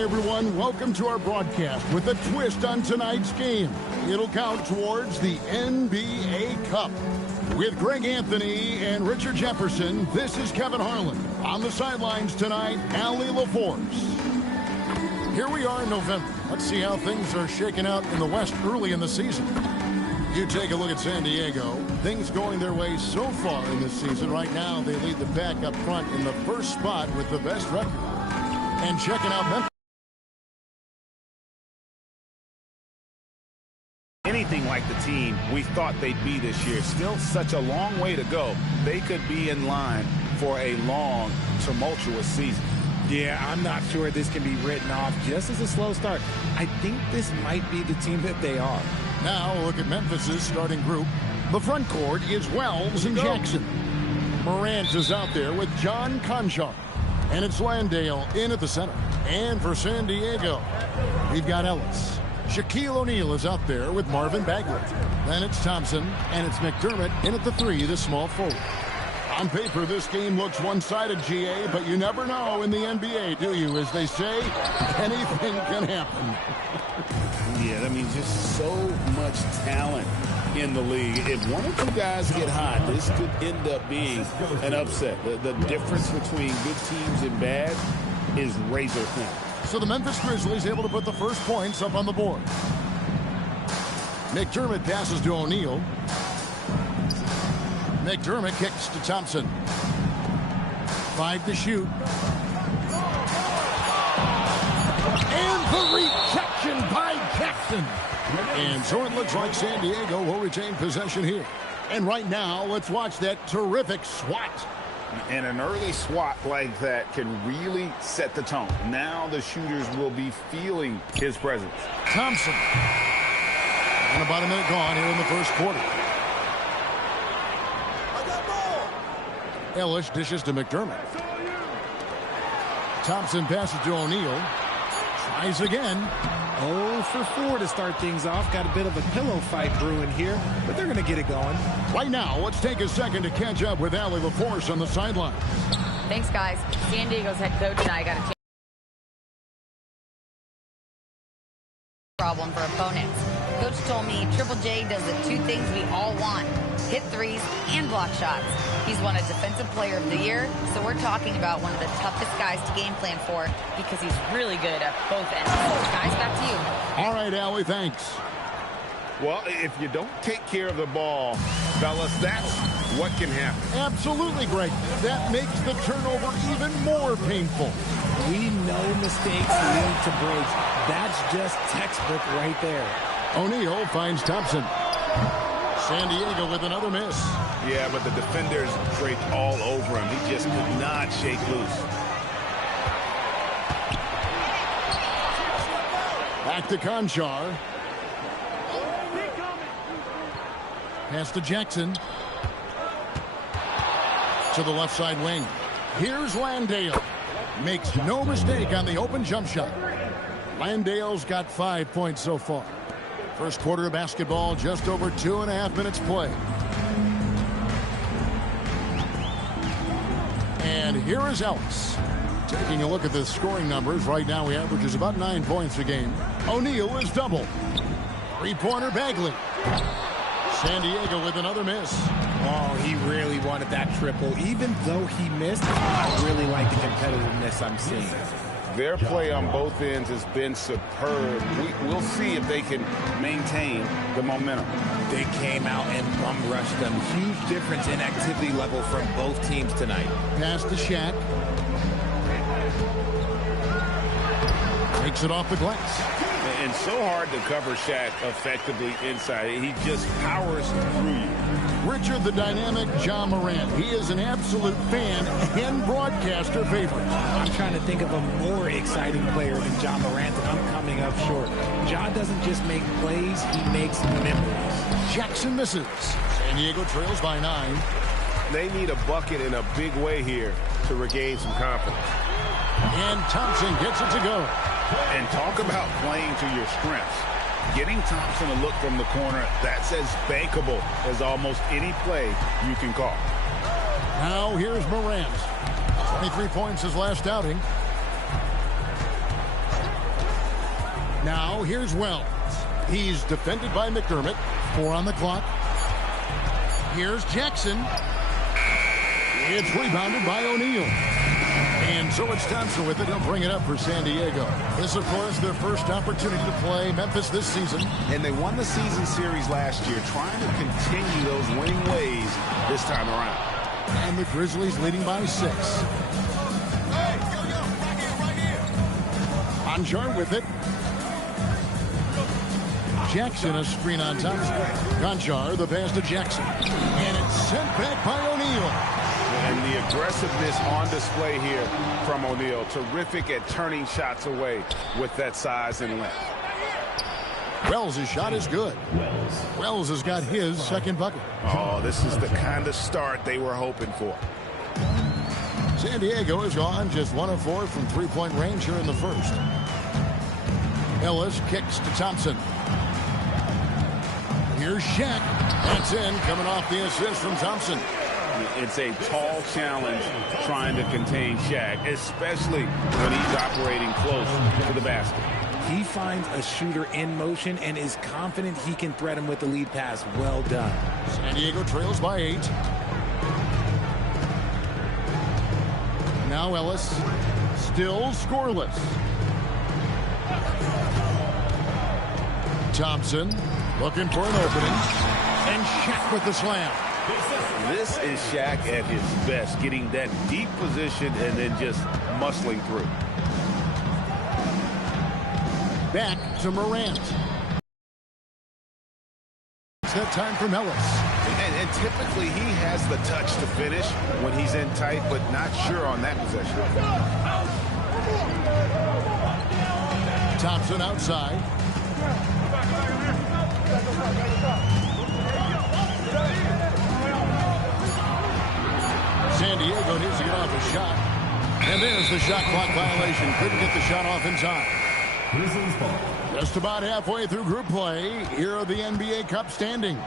Hi, everyone. Welcome to our broadcast with a twist on tonight's game. It'll count towards the NBA Cup. With Greg Anthony and Richard Jefferson, this is Kevin Harlan. On the sidelines tonight, Allie LaForce. Here we are in November. Let's see how things are shaking out in the West early in the season. You take a look at San Diego. Things going their way so far in this season. Right now, they lead the pack up front in the first spot with the best record. And checking out Memphis. Anything like the team we thought they'd be this year. Still such a long way to go. They could be in line for a long, tumultuous season. Yeah, I'm not sure this can be written off just as a slow start. I think this might be the team that they are. Now look at Memphis's starting group. The front court is Wells and Jackson. Morant is out there with John Conchar. And it's Landale in at the center. And for San Diego, we've got Ellis. Shaquille O'Neal is out there with Marvin Bagley. Then it's Thompson, and it's McDermott in at the 3, the small forward. On paper, this game looks one-sided, GA, but you never know in the NBA, do you? As they say, anything can happen. Yeah, I mean, just so much talent in the league. If one or two guys get hot, this could end up being an upset. The difference between good teams and bad is razor thin. So the Memphis Grizzlies able to put the first points up on the board. McDermott passes to O'Neal. McDermott kicks to Thompson. 5 to shoot. And the rejection by Jackson. And so it looks like San Diego will retain possession here. And right now, let's watch that terrific swat. And an early swat like that can really set the tone. Now the shooters will be feeling his presence. Thompson. And about a minute gone here in the first quarter. Ellis dishes to McDermott. Thompson passes to O'Neal. Tries again. 0 for 4 to start things off. Got a bit of a pillow fight brewing here, but they're going to get it going. Right now, let's take a second to catch up with Allie LaForce on the sideline. Thanks, guys. San Diego's head coach and I got a problem for opponents. Coach told me Triple J does the 2 things we all want: hit threes and block shots. He's won a Defensive Player of the Year, so we're talking about one of the toughest guys to game plan for because he's really good at both ends. Guys, back to you. All right, Allie, thanks. Well, if you don't take care of the ball, fellas, that's what can happen. Absolutely, Greg. That makes the turnover even more painful. We know mistakes lead to breaks. That's just textbook right there. O'Neal finds Thompson. San Diego with another miss. Yeah, but the defenders draped all over him. He just could not shake loose. Back to Conchar. Pass to Jackson. To the left side wing. Here's Landale. Makes no mistake on the open jump shot. Landale's got 5 points so far. First quarter of basketball, just over 2.5 minutes play. And here is Ellis. Taking a look at the scoring numbers, right now he averages about 9 points a game. O'Neal is double. 3-pointer Bagley. San Diego with another miss. Oh, he really wanted that triple. Even though he missed, I really like the competitiveness I'm seeing. Their play on both ends has been superb. We'll see if they can maintain the momentum. They came out and bum rushed them. Huge difference in activity level from both teams tonight. Pass to Shaq. Takes it off the glass. And so hard to cover Shaq effectively inside. He just powers through you. Richard, the dynamic John Morant. He is an absolute fan and broadcaster favorite. I'm trying to think of a more exciting player than John Morant, and I'm coming up short. John doesn't just make plays, he makes memories. Jackson misses. San Diego trails by 9. They need a bucket in a big way here to regain some confidence. And Thompson gets it to go. And talk about playing to your strengths. Getting Thompson a look from the corner, that's as bankable as almost any play you can call. Now here's Morant. 23 points his last outing. Now here's Wells. He's defended by McDermott. 4 on the clock. Here's Jackson. It's rebounded by O'Neal. And so it's Thompson with it. He'll bring it up for San Diego. This, of course, their first opportunity to play Memphis this season. And they won the season series last year, trying to continue those winning ways this time around. And the Grizzlies leading by 6. Conchar with it. Jackson, a screen on Thompson. Conchar, the pass to Jackson. And it's sent back by O'Neal. And the aggressiveness on display here from O'Neal. Terrific at turning shots away with that size and length. Wells' shot is good. Wells has got his second bucket. Oh, this is the kind of start they were hoping for. San Diego has gone just 1 of 4 from three-point range here in the first. Ellis kicks to Thompson. Here's Shaq. That's in, coming off the assist from Thompson. It's a tall challenge trying to contain Shaq, especially when he's operating close to the basket. He finds a shooter in motion and is confident he can threat him with the lead pass. Well done. San Diego trails by 8. Now Ellis, still scoreless. Thompson looking for an opening. And Shaq with the slam. This is Shaq at his best, getting that deep position and then just muscling through. Back to Morant. It's that time from Ellis. And typically he has the touch to finish when he's in tight, but not sure on that possession. Thompson outside. San Diego needs to get off a shot. And there's the shot clock violation. Couldn't get the shot off in time. Just about halfway through group play. Here are the NBA Cup standings.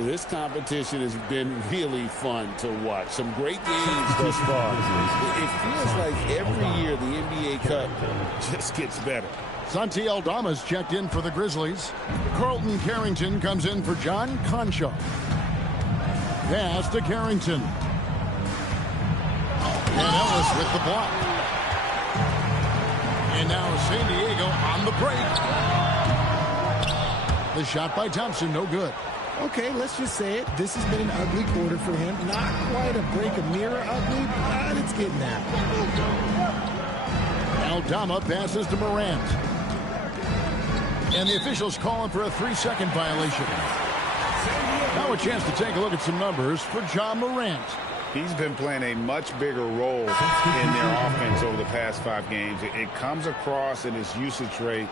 This competition has been really fun to watch. Some great games thus far. It feels like every year the NBA Cup just gets better. Santi Aldama's checked in for the Grizzlies. Carlton Carrington comes in for John Concha. Pass to Carrington. And Ellis with the block. And now San Diego on the break. The shot by Thompson, no good. Okay, let's just say it. This has been an ugly quarter for him. Not quite a break of mirror ugly, but it's getting that. Aldama passes to Morant. And the officials calling for a 3-second violation. Now a chance to take a look at some numbers for John Morant. He's been playing a much bigger role in their offense over the past 5 games. It comes across in his usage rate,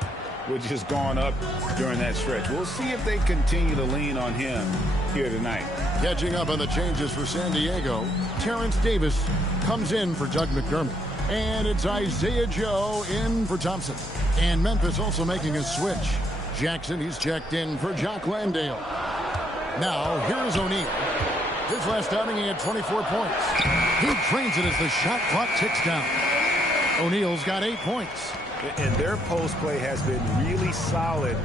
which has gone up during that stretch. We'll see if they continue to lean on him here tonight. Catching up on the changes for San Diego, Terrence Davis comes in for Doug McDermott. And it's Isaiah Joe in for Thompson. And Memphis also making a switch. Jackson, he's checked in for Jock Landale. Now, here is O'Neal. His last outing, he had 24 points. He trains it as the shot clock ticks down. O'Neal's got 8 points. And their post play has been really solid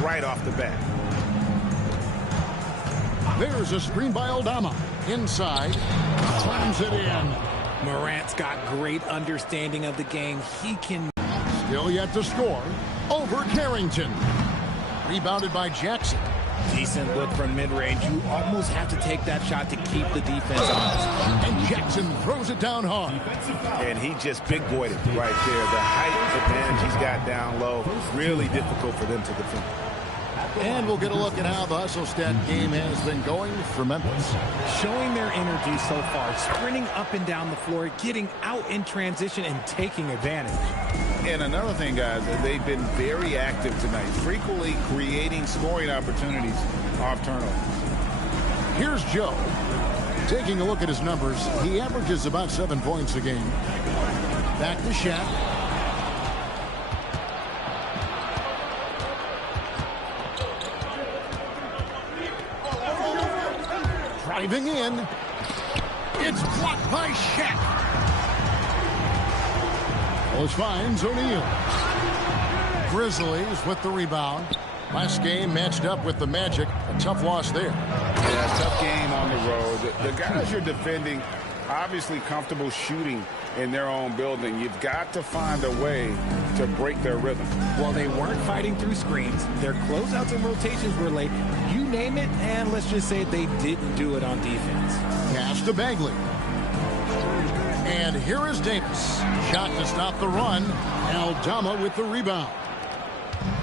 right off the bat. There's a screen by Aldama. Inside. Slams it in. Morant's got great understanding of the game. He can... Still yet to score. Over Carrington. Rebounded by Jackson. Decent look from mid-range. You almost have to take that shot to keep the defense honest. And Jackson throws it down hard. And he just big-boyed it right there. The height advantage he's got down low. Really difficult for them to defend. And we'll get a look at how the hustle stat game has been going for Memphis. Showing their energy so far, sprinting up and down the floor, getting out in transition and taking advantage. And another thing, guys, they've been very active tonight, frequently creating scoring opportunities off turnovers. Here's Joe. Taking a look at his numbers, he averages about 7 points a game. Back to Shaq. Driving in. It's blocked by Shaq. Ellis finds O'Neal. Grizzlies with the rebound. Last game matched up with the Magic. A tough loss there. Yeah, tough game on the road. The guys you're defending obviously comfortable shooting in their own building. You've got to find a way to break their rhythm. Well, they weren't fighting through screens. Their closeouts and rotations were late. You name it, and let's just say they didn't do it on defense. Pass to Bagley. And here is Davis. Shot to stop the run. Aldama with the rebound.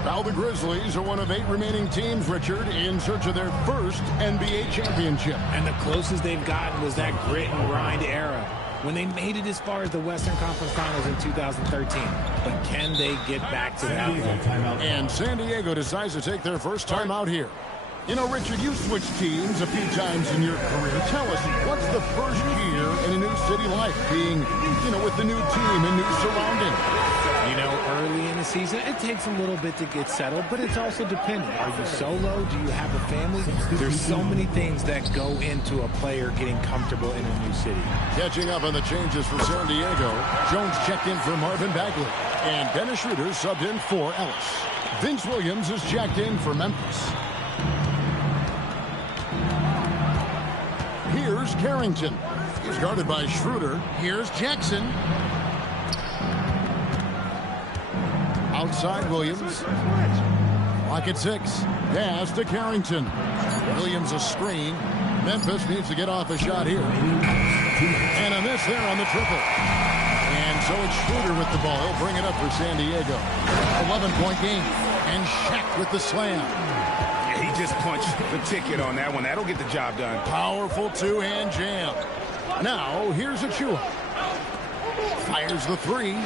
Now the Grizzlies are one of 8 remaining teams, Richard, in search of their first NBA championship. And the closest they've gotten was that grit and grind era, when they made it as far as the Western Conference Finals in 2013. But can they get back to that level? And San Diego decides to take their first time out here. You know, Richard, you switched teams a few times in your career. Tell us, what's the first year in a new city like, being, with the new team and new surroundings? Early in the season, it takes a little bit to get settled, but it's also dependent. Are you solo? Do you have a family? There's so many things that go into a player getting comfortable in a new city. Catching up on the changes for San Diego, Jones checked in for Marvin Bagley, and Dennis Schroeder subbed in for Ellis. Vince Williams is checked in for Memphis. Here's Carrington. He's guarded by Schroeder. Here's Jackson. Outside Williams. Clock at 6. Pass to Carrington. Williams a screen. Memphis needs to get off a shot here. And a miss there on the triple. And so it's Schroeder with the ball. He'll bring it up for San Diego. 11-point game. And Shaq with the slam. Yeah, he just punched the ticket on that one. That'll get the job done. Powerful two-hand jam. Now here's Achua. Fires the 3,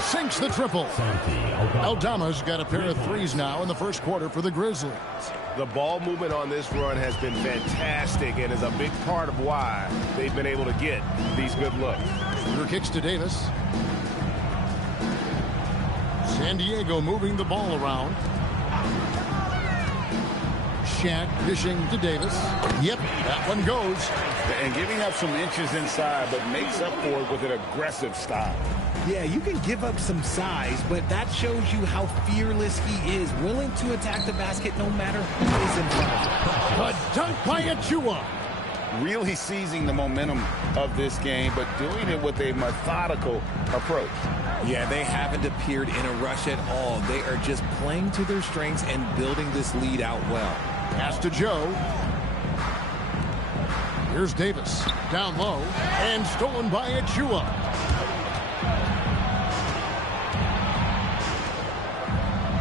sinks the triple. Aldama's got a pair of 3s now in the first quarter for the Grizzlies. The ball movement on this run has been fantastic and is a big part of why they've been able to get these good looks. Schroeder kicks to Davis. San Diego moving the ball around. Shaq dishing to Davis. Yep, that one goes. And giving up some inches inside, but makes up for it with an aggressive style. Yeah, you can give up some size, but that shows you how fearless he is, willing to attack the basket no matter who is in front of him. A dunk by Achua. Really seizing the momentum of this game, but doing it with a methodical approach. Yeah, they haven't appeared in a rush at all. They are just playing to their strengths and building this lead out well. Pass to Joe. Here's Davis. Down low. And stolen by Achua.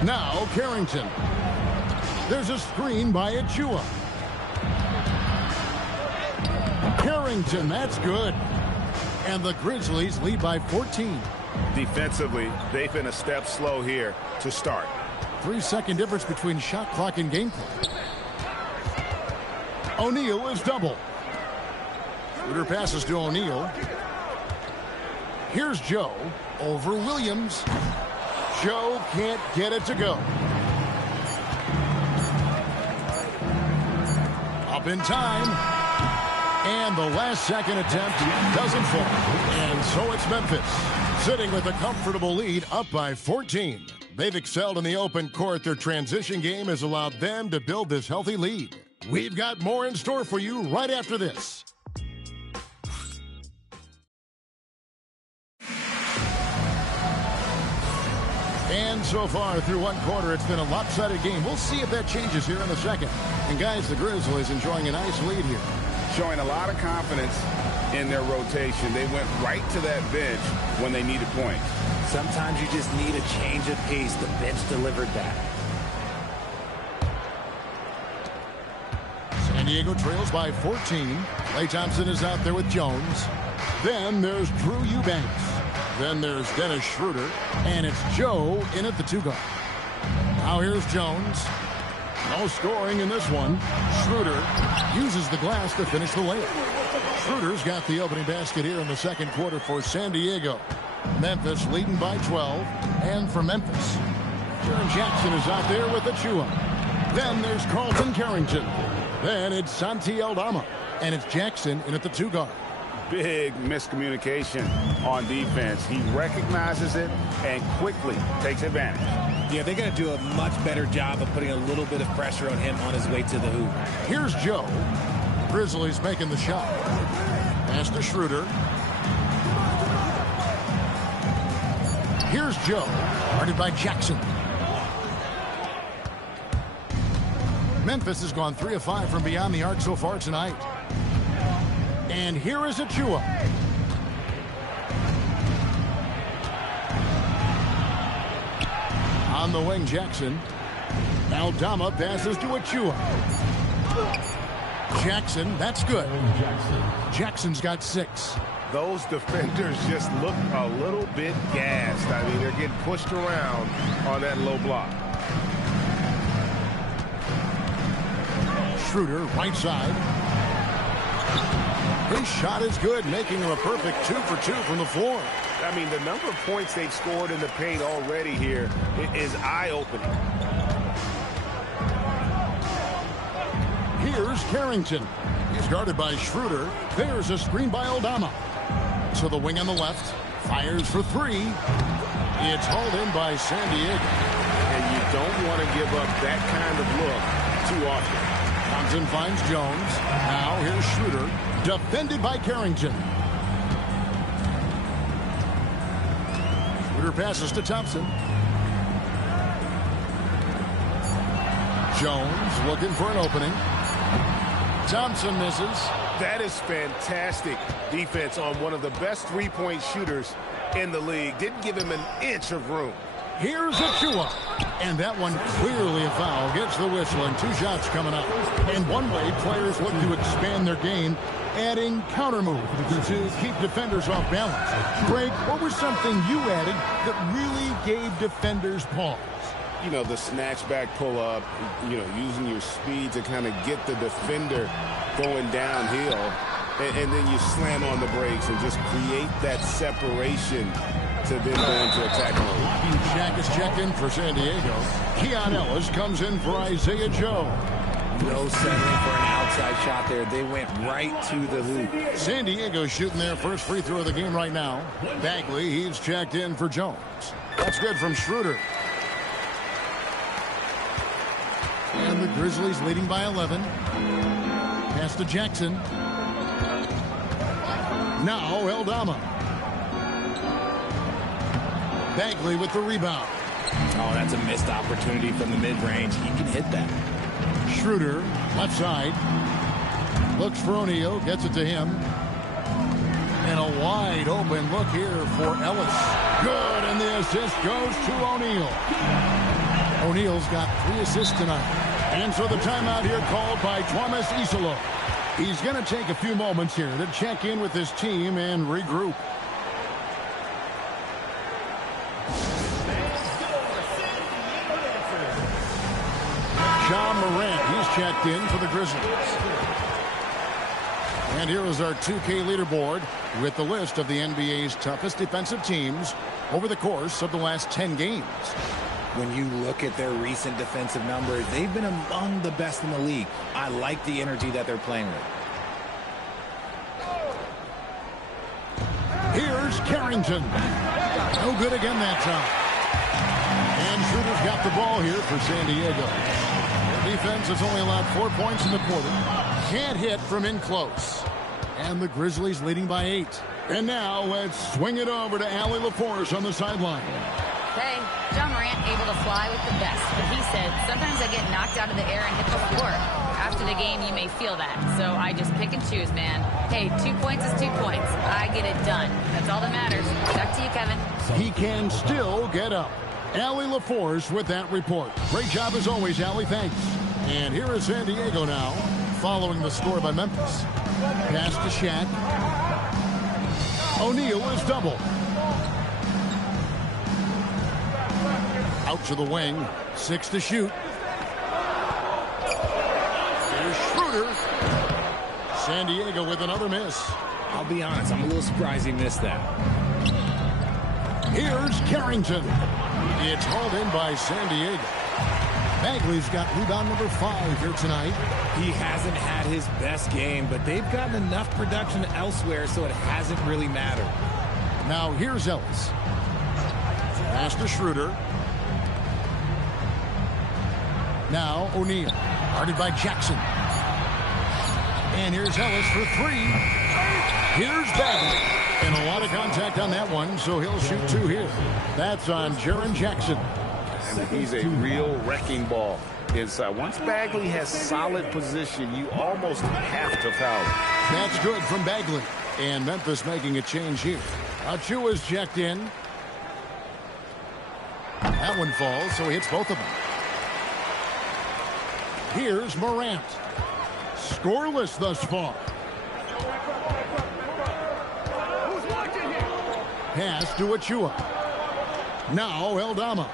Now Carrington. There's a screen by Achua. Carrington, that's good. And the Grizzlies lead by 14. Defensively, they've been a step slow here to start. 3-second difference between shot clock and gameplay. O'Neal is double. Schroeder passes to O'Neal. Here's Joe over Williams. Joe can't get it to go. Up in time. And the last second attempt doesn't fall. And so it's Memphis sitting with a comfortable lead up by 14. They've excelled in the open court. Their transition game has allowed them to build this healthy lead. We've got more in store for you right after this. And so far through one quarter, it's been a lopsided game. We'll see if that changes here in the second. And guys, the Grizzlies enjoying a nice lead here. Showing a lot of confidence in their rotation. They went right to that bench when they needed points. Sometimes you just need a change of pace. The bench delivered that. San Diego trails by 14. Klay Thompson is out there with Jones. Then there's Drew Eubanks. Then there's Dennis Schroeder. And it's Joe in at the 2-guard. Now here's Jones. No scoring in this one. Schroeder uses the glass to finish the layup. Schroeder's got the opening basket here in the second quarter for San Diego. Memphis leading by 12. And for Memphis, Jaren Jackson is out there with Achua. Then there's Carlton Carrington. Then it's Santi Aldama. And it's Jackson in at the 2-guard. Big miscommunication on defense. He recognizes it and quickly takes advantage. Yeah, they got to do a much better job of putting a little bit of pressure on him on his way to the hoop. Here's Joe. Grizzlies making the shot. Pass to Schroeder. Here's Joe. Guarded by Jackson. Memphis has gone 3 of 5 from beyond the arc so far tonight. And here is Achua. On the wing, Jackson. Aldama passes to Achua. Jackson, that's good. Jackson's got 6. Those defenders just look a little bit gassed. I mean, they're getting pushed around on that low block. Schroeder, right side. His shot is good, making him a perfect 2 for 2 from the floor. I mean, the number of points they've scored in the paint already here is eye-opening. Here's Carrington. He's guarded by Schroeder. There's a screen by Aldama. To the wing on the left. Fires for 3. It's hauled in by San Diego. And you don't want to give up that kind of look too often. Thompson finds Jones. Now here's Schroeder. Defended by Carrington. Schroeder passes to Thompson. Jones looking for an opening. Thompson misses. That is fantastic defense on one of the best three-point shooters in the league. Didn't give him an inch of room. Here's Achua. And that one clearly a foul. Gets the whistle and 2 shots coming up. And one way players look to expand their game, adding counter moves to keep defenders off balance. Greg, what was something you added that really gave defenders pause? You know, the snatch back pull up, you know, using your speed to kind of get the defender going downhill. And then you slam on the brakes and just create that separation to then go into attack mode. Shaq is checked in for San Diego. Keon Ellis comes in for Isaiah Joe. No settling for an outside shot there. They went right to the hoop. San Diego shooting their first free throw of the game right now. Bagley, he's checked in for Jones. That's good from Schroeder. And the Grizzlies leading by 11. Pass to Jackson. Now Aldama. Bagley with the rebound. Oh, that's a missed opportunity from the mid-range. He can hit that. Schroeder, left side. Looks for O'Neal, gets it to him. And a wide open look here for Ellis. Good, and the assist goes to O'Neal. O'Neal's got 3 assists tonight. And so the timeout here called by Thomas Isolo. He's going to take a few moments here to check in with his team and regroup. John Morant, he's checked in for the Grizzlies. And here is our 2K leaderboard with the list of the NBA's toughest defensive teams over the course of the last 10 games. When you look at their recent defensive numbers, they've been among the best in the league. I like the energy that they're playing with. Here's Carrington. No good again that time. And Schroeder's got the ball here for San Diego. Their defense has only allowed 4 points in the quarter. Can't hit from in close. And the Grizzlies leading by 8. And now let's swing it over to Allie LaForce on the sideline. Hey, John Morant able to fly with the best, but he said, sometimes I get knocked out of the air and hit the floor. After the game, you may feel that, so I just pick and choose, man. Hey, 2 points is 2 points. I get it done. That's all that matters. Back to you, Kevin. He can still get up. Allie LaForce with that report. Great job as always, Allie. Thanks. And here is San Diego now, following the score by Memphis. Pass to Shaq. O'Neal is double. Out to the wing. 6 to shoot. Here's Schroeder. San Diego with another miss. I'll be honest, I'm a little surprised he missed that. Here's Carrington. It's hauled in by San Diego. Bagley's got rebound number 5 here tonight. He hasn't had his best game, but they've gotten enough production elsewhere, so it hasn't really mattered. Now here's Ellis. Pass to Schroeder. Now O'Neal, guarded by Jackson. And here's Ellis for three. Here's Bagley. And a lot of contact on that one, so he'll shoot two here. That's on Jaren Jackson. And he's a real wrecking ball inside. Once Bagley has solid position, you almost have to foul him. That's good from Bagley. And Memphis making a change here. Achua's checked in. That one falls, so he hits both of them. Here's Morant. Scoreless thus far. Pass to Achua. Now Eldama.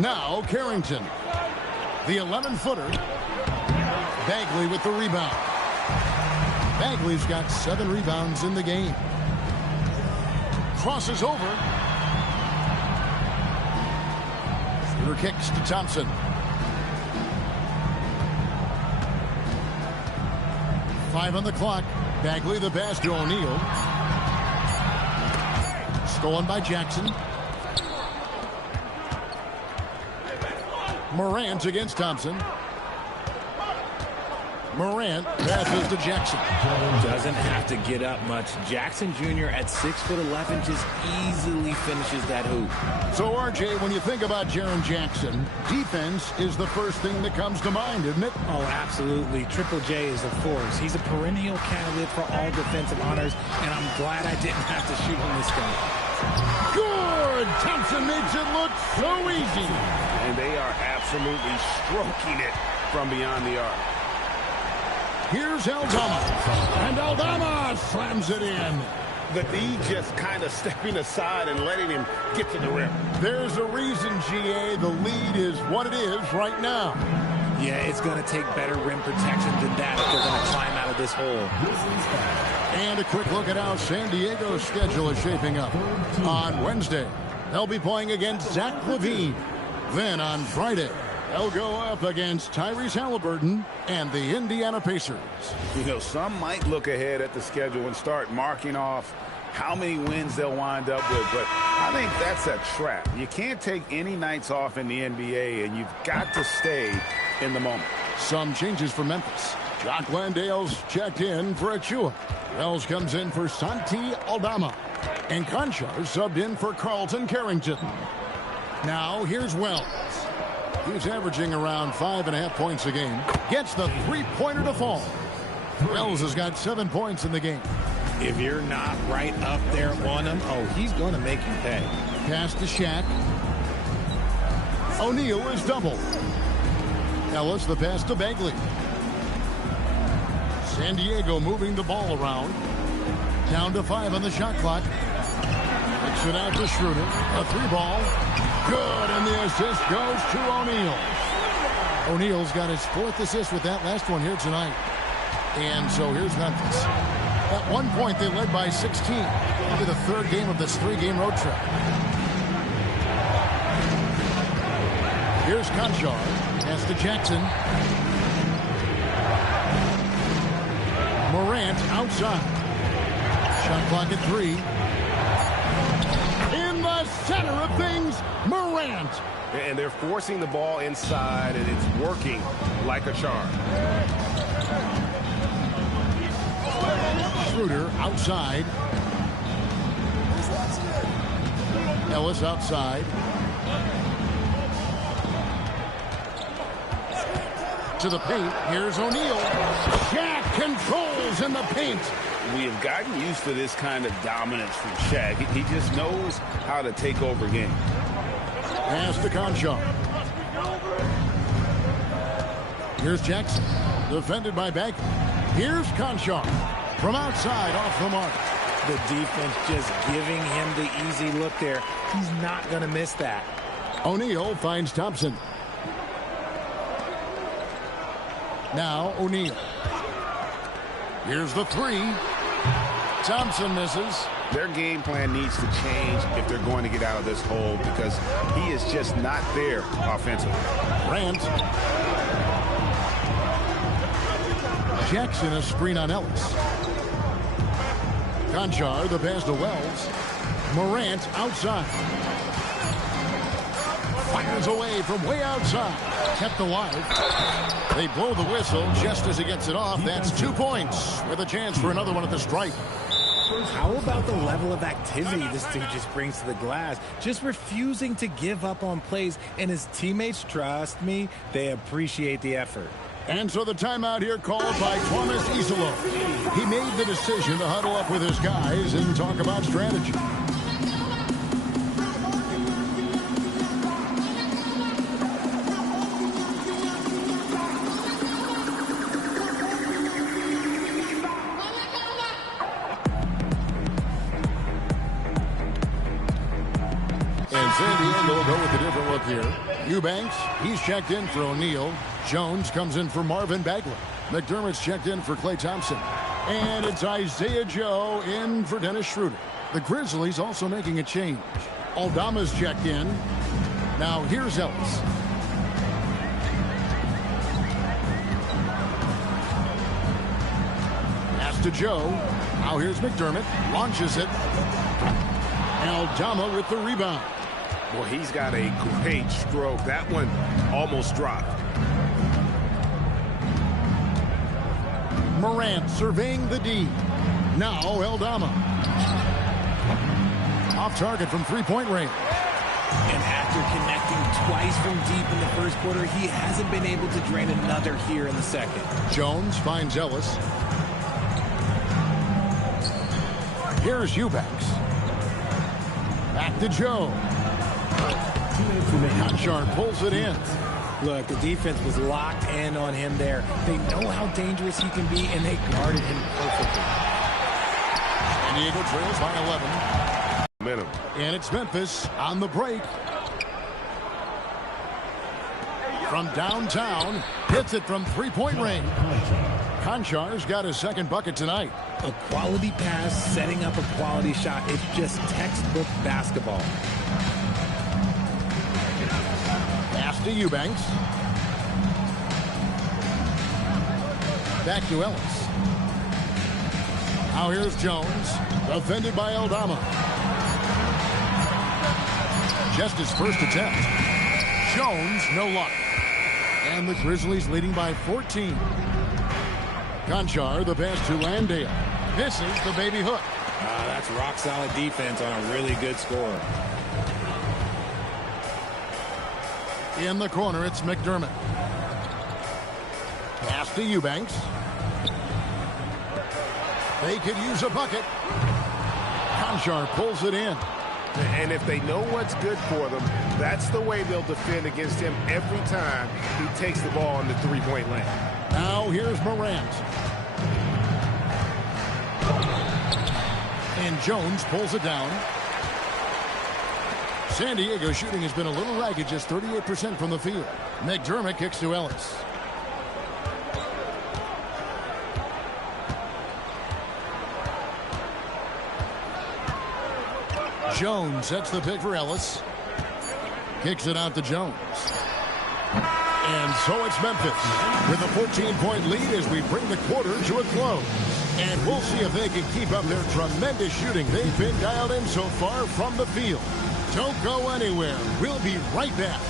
Now Carrington. The 11-footer. Bagley with the rebound. Bagley's got 7 rebounds in the game. Crosses over. Shooter kicks to Thompson. 5 on the clock. Bagley the pass to O'Neal. Stolen by Jackson. Morant against Thompson. Morant passes to Jackson. Doesn't have to get up much. Jackson Jr. at 6'11" just easily finishes that hoop. So, RJ, when you think about Jaren Jackson, defense is the first thing that comes to mind, isn't it? Oh, absolutely. Triple J is a force. He's a perennial candidate for all defensive honors, and I'm glad I didn't have to shoot him this game. Good! Thompson makes it look so easy. And they are absolutely stroking it from beyond the arc. Here's Eldama. And Eldama slams it in. The D just kind of stepping aside and letting him get to the rim. There's a reason, GA, the lead is what it is right now. Yeah, it's going to take better rim protection than that if they're going to climb out of this hole. And a quick look at how San Diego's schedule is shaping up. On Wednesday, they'll be playing against Zach LaVine. Then on Friday, they'll go up against Tyrese Halliburton and the Indiana Pacers. You know, some might look ahead at the schedule and start marking off how many wins they'll wind up with, but I think that's a trap. You can't take any nights off in the NBA, and you've got to stay in the moment. Some changes for Memphis. Jock Landale's checked in for Achua. Wells comes in for Santi Aldama. And Conchar subbed in for Carlton Carrington. Now here's Wells. He's averaging around 5.5 points a game. Gets the three-pointer to fall. Wells has got 7 points in the game. If you're not right up there on him, oh, he's going to make you pay. Pass to Shaq. O'Neal is doubled. Ellis the pass to Bagley. San Diego moving the ball around. Down to 5 on the shot clock. Kicks it out to Schroeder. A 3-ball. Good, and the assist goes to O'Neal. O'Neal's got his 4th assist with that last one here tonight. And so here's Memphis. At one point, they led by 16. Probably the 3rd game of this 3-game road trip. Here's Conchar. Pass to Jackson. Morant outside. Shot clock at 3. In the center of things, Morant. And they're forcing the ball inside, and it's working like a charm. Schroeder outside. Ellis outside. To the paint. Here's O'Neal. Shaq controls in the paint. We have gotten used to this kind of dominance from Shaq. He just knows how to take over games. Pass to Conchar. Here's Jackson. Defended by Bagley. Here's Conchar. From outside, off the mark. The defense just giving him the easy look there. He's not going to miss that. O'Neal finds Thompson. Now O'Neal. Here's the 3. Thompson misses. Their game plan needs to change if they're going to get out of this hole, because he is just not there offensively. Grant. Jackson a screen on Ellis. Conchar the pass to Wells. Morant outside. Fires fires away from way outside. Kept alive. They blow the whistle just as he gets it off. That's 2 points with a chance for another one at the stripe. How about the level of activity this dude just brings to the glass? Just refusing to give up on plays, and his teammates, trust me, they appreciate the effort. And so the timeout here called by Thomas Isolo. He made the decision to huddle up with his guys and talk about strategy. San Diego will go with a different look here. Eubanks, he's checked in for O'Neal. Jones comes in for Marvin Bagley. McDermott's checked in for Klay Thompson. And it's Isaiah Joe in for Dennis Schroeder. The Grizzlies also making a change. Aldama's checked in. Now here's Ellis. Pass to Joe. Now here's McDermott. Launches it. Aldama with the rebound. Well, he's got a great stroke. That one almost dropped. Morant surveying the D. Now Aldama. Off target from three-point range. And after connecting twice from deep in the first quarter, he hasn't been able to drain another here in the second. Jones finds Ellis. Here's Eubanks. Back to Joe. Conchar pulls it in. Look, the defense was locked in on him there. They know how dangerous he can be, and they guarded him perfectly. San Diego trails by 11. Minimum. And it's Memphis on the break. From downtown, hits it from three-point range. Conchar's got his second bucket tonight. A quality pass, setting up a quality shot. It's just textbook basketball. Pass to Eubanks. Back to Ellis. Now here's Jones. Defended by Aldama. Just his first attempt. Jones, no luck. And the Grizzlies leading by 14. Conchar, the pass to Landale. Misses the baby hook. That's rock-solid defense on a really good score. In the corner, it's McDermott. Pass to Eubanks. They could use a bucket. Conchar pulls it in. And if they know what's good for them, that's the way they'll defend against him every time he takes the ball in the three-point lane. Now here's Morant. And Jones pulls it down. San Diego shooting has been a little ragged, just 38% from the field. McDermott kicks to Ellis. Jones sets the pick for Ellis. Kicks it out to Jones. And so it's Memphis with a 14-point lead as we bring the quarter to a close. And we'll see if they can keep up their tremendous shooting. They've been dialed in so far from the field. Don't go anywhere. We'll be right back.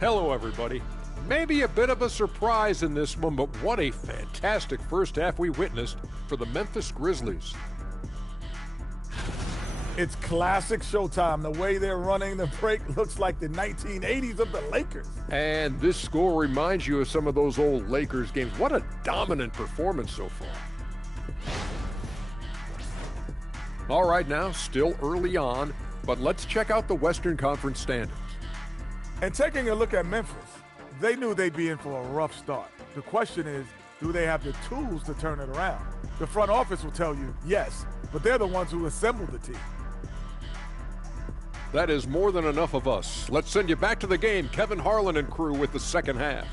Hello, everybody. Maybe a bit of a surprise in this one, but what a fantastic first half we witnessed for the Memphis Grizzlies. It's classic Showtime. The way they're running the break looks like the 1980s of the Lakers. And this score reminds you of some of those old Lakers games. What a dominant performance so far. All right, now, still early on, but let's check out the Western Conference standings. And taking a look at Memphis, they knew they'd be in for a rough start. The question is, do they have the tools to turn it around? The front office will tell you yes, but they're the ones who assembled the team. That is more than enough of us. Let's send you back to the game, Kevin Harlan and crew with the second half.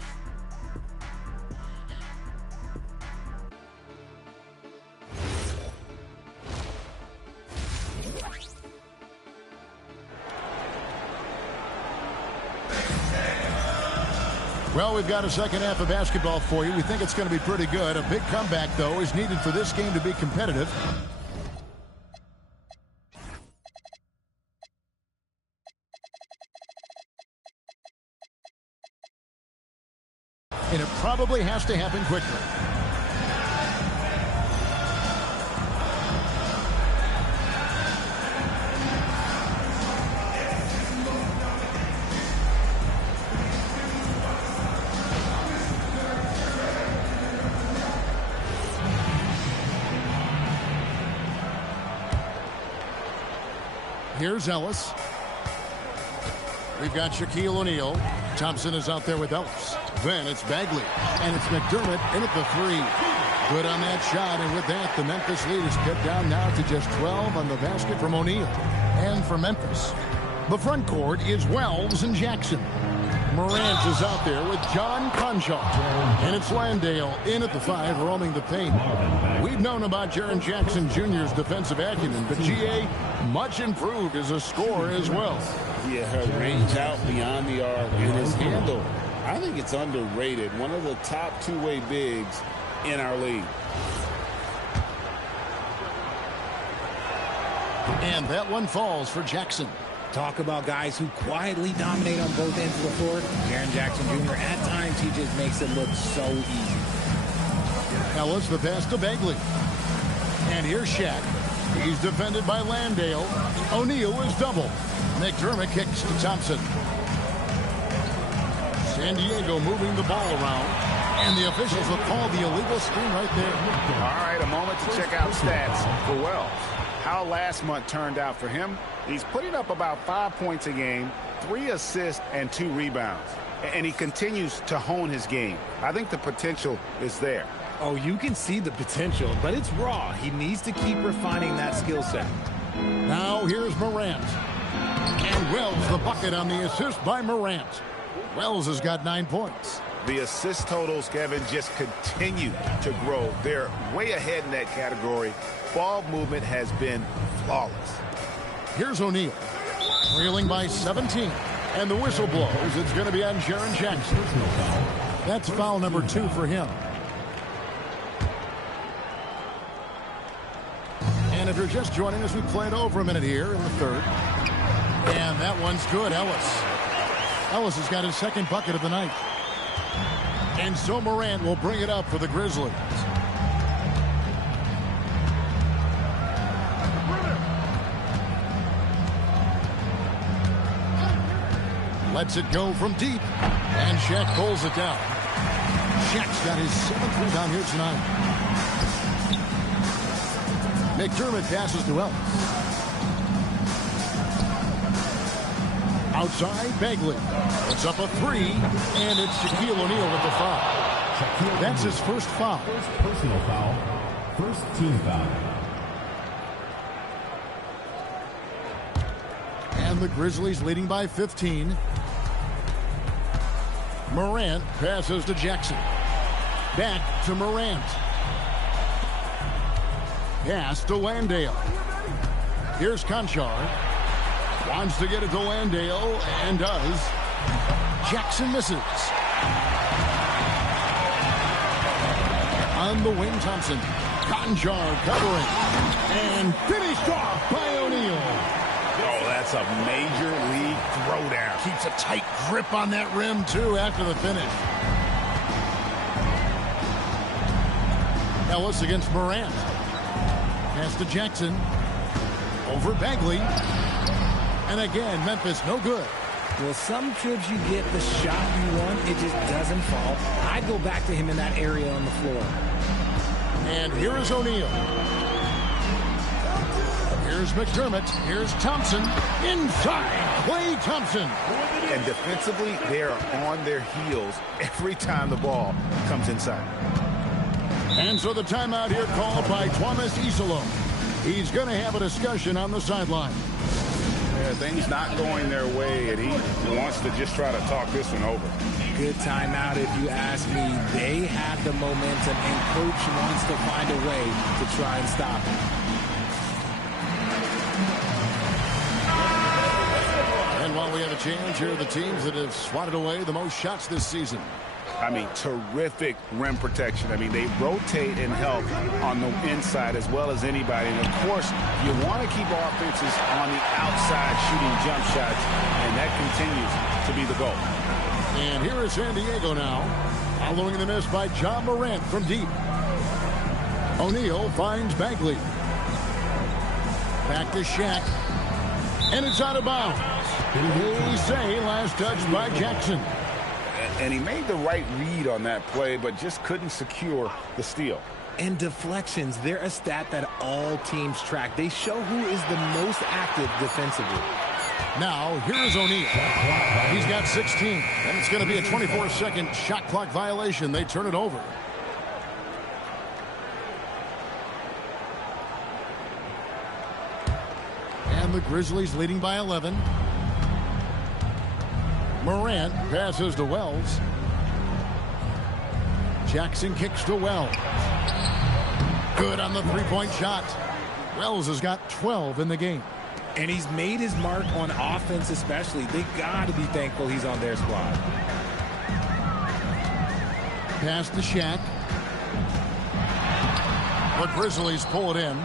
Well, we've got a second half of basketball for you. We think it's going to be pretty good. A big comeback, though, is needed for this game to be competitive. And it probably has to happen quickly. Here's Ellis. We've got Shaquille O'Neal. Thompson is out there with Ellis. Then it's Bagley. And it's McDermott in at the 3. Good on that shot. And with that, the Memphis lead is cut down now to just 12 on the basket from O'Neal. And for Memphis, the front court is Wells and Jackson. Morant is out there with John Conchar. And it's Landale in at the 5, roaming the paint. We've known about Jaren Jackson Jr.'s defensive acumen, but G.A. much improved as a scorer as well. Yeah, her range out beyond the arc and his handle, I think it's underrated. One of the top two-way bigs in our league. And that one falls for Jackson. Talk about guys who quietly dominate on both ends of the floor. Jaren Jackson Jr., at times, he just makes it look so easy. Ellis, the pass to Bagley. And here's Shaq. He's defended by Landale. O'Neal is double. McDermott kicks to Thompson. San Diego moving the ball around. And the officials will call the illegal screen right there. All right, a moment to check out stats for Wells. How last month turned out for him. He's putting up about 5 points a game, 3 assists, and 2 rebounds. And he continues to hone his game. I think the potential is there. Oh, you can see the potential, but it's raw. He needs to keep refining that skill set. Now here's Morant. And Wells the bucket on the assist by Morant. Wells has got 9 points. The assist totals, Kevin, just continue to grow. They're way ahead in that category. Ball movement has been flawless. Here's O'Neal. Trailing by 17. And the whistle blows. It's going to be on Jaren Jackson. That's foul number 2 for him. And if you're just joining us, we played over a minute here in the third. And that one's good, Ellis. Ellis has got his second bucket of the night. And so Morant will bring it up for the Grizzlies. Lets it go from deep. And Shaq pulls it down. Shaq's got his 7th rebound here tonight. McDermott passes to Ellis. Outside, Bagley. It's up a 3, and it's Shaquille O'Neal with the foul. That's his first foul. First personal foul. First team foul. And the Grizzlies leading by 15. Morant passes to Jackson. Back to Morant. Pass to Landale. Here's Conchar. Wants to get it to Landale, and does. Jackson misses. On the wing, Thompson. Conchar covering. And finished off by O'Neal. Oh, that's a major league throwdown. Keeps a tight grip on that rim, too, after the finish. Ellis against Morant. Pass to Jackson. Over Bagley. And again, Memphis no good. Well, some trips you get the shot you want, it just doesn't fall. I'd go back to him in that area on the floor. And here is O'Neal. Here's McDermott. Here's Thompson. Inside, Klay Thompson. And defensively, they are on their heels every time the ball comes inside. And so the timeout here called by Thomas Isolo. He's going to have a discussion on the sideline. Yeah, things not going their way, and he wants to just try to talk this one over. Good timeout if you ask me. They have the momentum, and coach wants to find a way to try and stop it. And while we have a a chance. Here are the teams that have swatted away the most shots this season. I mean, terrific rim protection. I mean, they rotate and help on the inside as well as anybody. And, of course, you want to keep offenses on the outside shooting jump shots, and that continues to be the goal. And here is San Diego now, following the miss by John Morant from deep. O'Neal finds Bagley. Back to Shaq. And it's out of bounds. They say last touch by Jackson. And he made the right read on that play, but just couldn't secure the steal. And deflections, they're a stat that all teams track. They show who is the most active defensively. Now, here's O'Neal. He's got 16. And it's going to be a 24-second shot clock violation. They turn it over. And the Grizzlies leading by 11. Morant passes to Wells. Jackson kicks to Wells. Good on the three-point shot. Wells has got 12 in the game. And he's made his mark on offense especially. They got to be thankful he's on their squad. Pass to Shaq. The Grizzlies pull it in.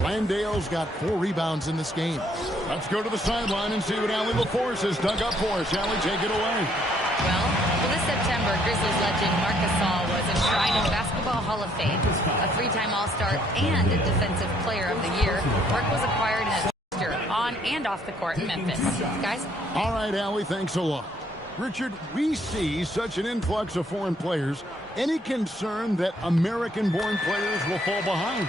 Landale's got 4 rebounds in this game. Let's go to the sideline and see what Allie LaForce has dug up for us. Allie, take it away. Well, this September, Grizzlies legend Marc Gasol was enshrined in Basketball Hall of Fame. A 3-time All-Star and a Defensive Player of the Year. Marc was acquired in a on and off the court in Memphis. Guys? All right, Allie, thanks a lot. Richard, we see such an influx of foreign players. Any concern that American-born players will fall behind?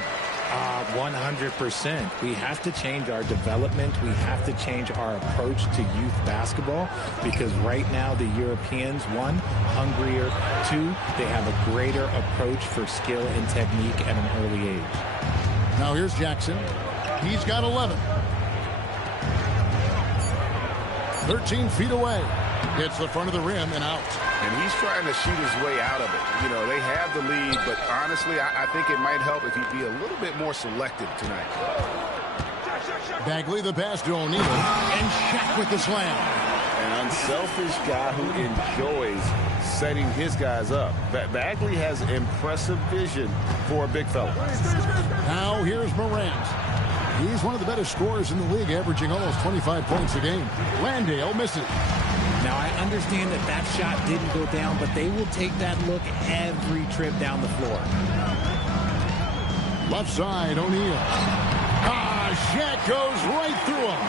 100%. We have to change our development. We have to change our approach to youth basketball because right now the Europeans, 1, hungrier, 2, they have a greater approach for skill and technique at an early age. Now here's Jackson. He's got 11. 13 feet away. Hits the front of the rim and out. And he's trying to shoot his way out of it. You know, they have the lead, but honestly, I think it might help if he'd be a little bit more selective tonight. Bagley the pass to O'Neal, and Shaq with the slam. An unselfish guy who enjoys setting his guys up. Bagley has impressive vision for a big fella. Now here's Morant. He's one of the better scorers in the league, averaging almost 25 points a game. Landale misses. Now, I understand that that shot didn't go down, but they will take that look every trip down the floor. Left side, O'Neal. Shaq goes right through him.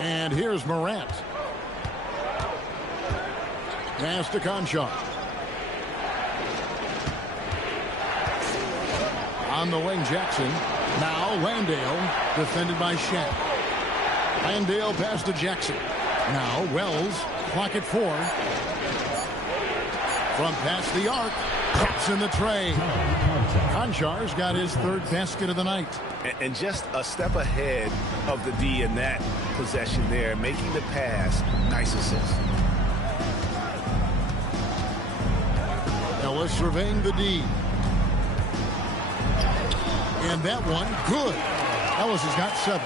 And here's Morant. Pass to Conchar. On the wing, Jackson. Now Landale, defended by Shaq. Landale pass to Jackson. Now Wells, clock at 4. From past the arc, taps in the tray. Konchar's got his 3rd basket of the night. And just a step ahead of the D in that possession there, making the pass. Nice assist. Ellis surveying the D. And that one, good. Ellis has got 7.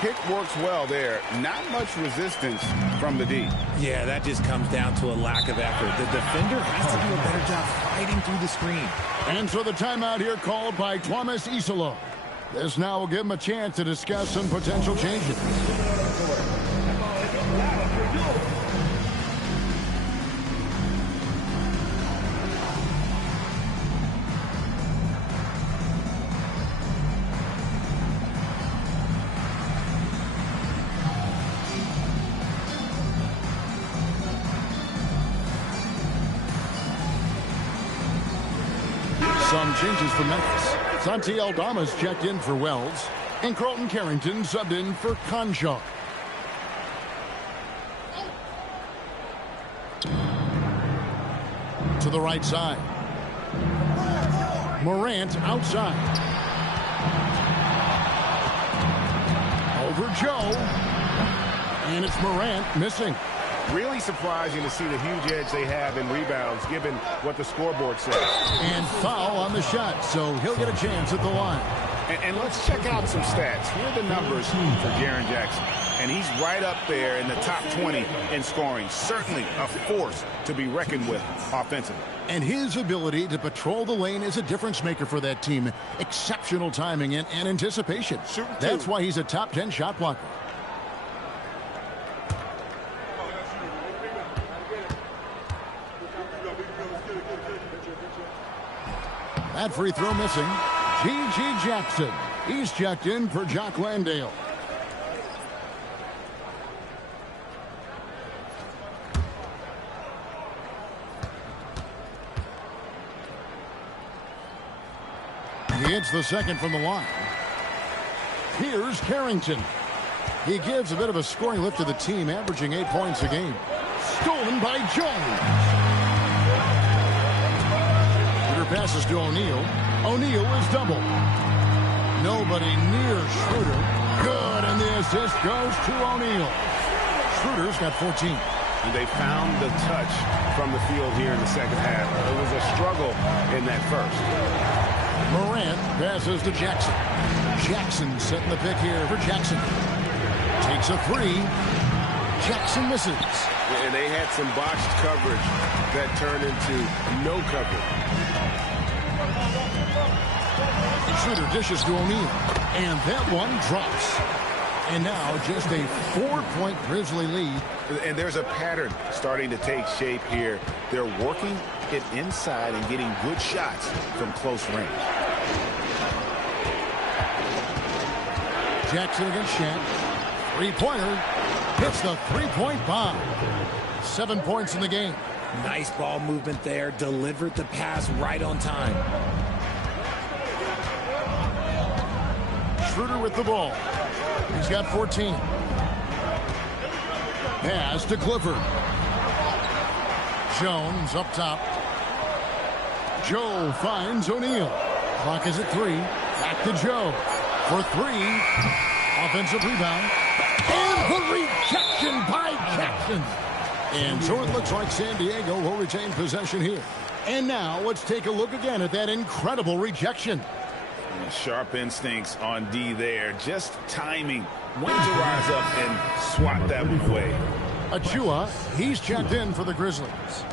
Pick works well there. Not much resistance from the D. Yeah, that just comes down to a lack of effort. The defender has to do a better job fighting through the screen. And so the timeout here called by Thomas Isolo. This now will give him a chance to discuss some potential changes. Some changes for Memphis. Santi Aldama's checked in for Wells, and Carlton Carrington subbed in for Conchar. To the right side. Morant outside. Over Joe. And it's Morant missing. Really surprising to see the huge edge they have in rebounds, given what the scoreboard says. And foul on the shot, so he'll get a chance at the line. And let's check out some stats. Here are the numbers for Jaren Jackson. And he's right up there in the top 20 in scoring. Certainly a force to be reckoned with offensively. And his ability to patrol the lane is a difference maker for that team. Exceptional timing and anticipation. That's why he's a top 10 shot blocker. That free throw missing. G.G. Jackson. He's checked in for Jock Landale. He hits the second from the line. Here's Carrington. He gives a bit of a scoring lift to the team, averaging 8 points a game. Stolen by Jones. Passes to O'Neal. O'Neal is double. Nobody near Schroeder. Good, and the assist goes to O'Neal. Schroeder's got 14. And they found the touch from the field here in the second half. It was a struggle in that first. Morant passes to Jackson. Jackson setting the pick here for Jackson. Takes a three. Jackson misses. And they had some botched coverage that turned into no coverage. Schroeder dishes to O'Neal. And that one drops. And now just a 4-point Grizzly lead. And there's a pattern starting to take shape here. They're working it inside and getting good shots from close range. Jackson against Shaq. Three-pointer. Hits the three-point bomb. 7 points in the game. Nice ball movement there. Delivered the pass right on time. Schroeder with the ball. He's got 14. Pass to Clifford. Jones up top. Joe finds O'Neal. Clock is at 3. Back to Joe for 3. Offensive rebound. And the rejection by Jackson. And so it looks like San Diego will retain possession here. And now let's take a look again at that incredible rejection. Sharp instincts on D there. Just timing when to rise up and swat that one away. Achua, he's checked in for the Grizzlies.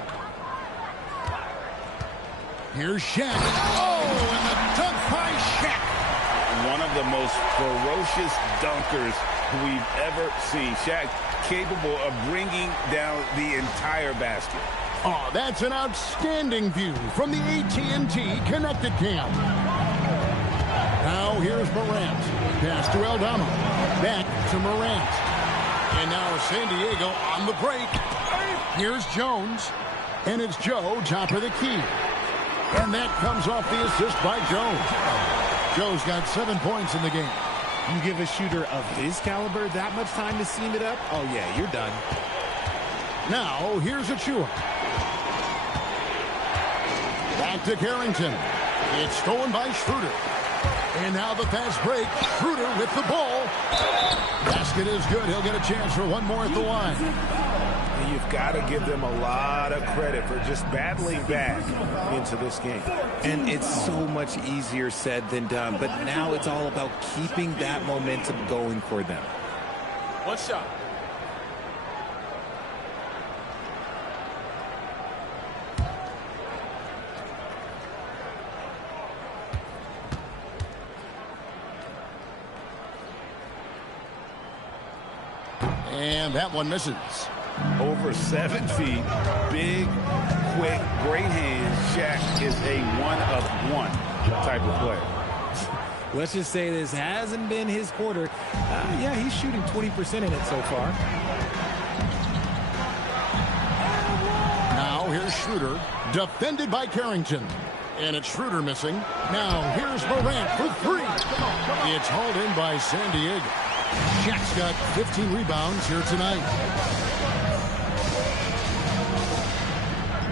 Here's Shaq. Oh, and the dunk by Shaq. One of the most ferocious dunkers we've ever seen. Shaq capable of bringing down the entire basket. Oh, that's an outstanding view from the AT&T Connected Cam. Now here's Morant. Pass to Aldama. Back to Morant. And now San Diego on the break. Here's Jones. And it's Joe, top of the key. And that comes off the assist by Jones. Joe's got 7 points in the game. You give a shooter of his caliber that much time to seam it up? Oh, yeah, you're done. Now, here's Achua. Back to Carrington. It's stolen by Schroeder. And now the fast break. Schroeder with the ball. Basket is good. He'll get a chance for one more at the line. And you've got to give them a lot of credit for just battling back into this game. And it's so much easier said than done. But now it's all about keeping that momentum going for them. One shot. And that one misses. Over 7 feet, big, quick, great hands. Shaq is a one-of-one type of player. Let's just say this hasn't been his quarter. Yeah, he's shooting 20% in it so far. Now here's Schroeder, defended by Carrington. And it's Schroeder missing. Now here's Morant for 3. It's hauled in by San Diego. Shaq's got 15 rebounds here tonight.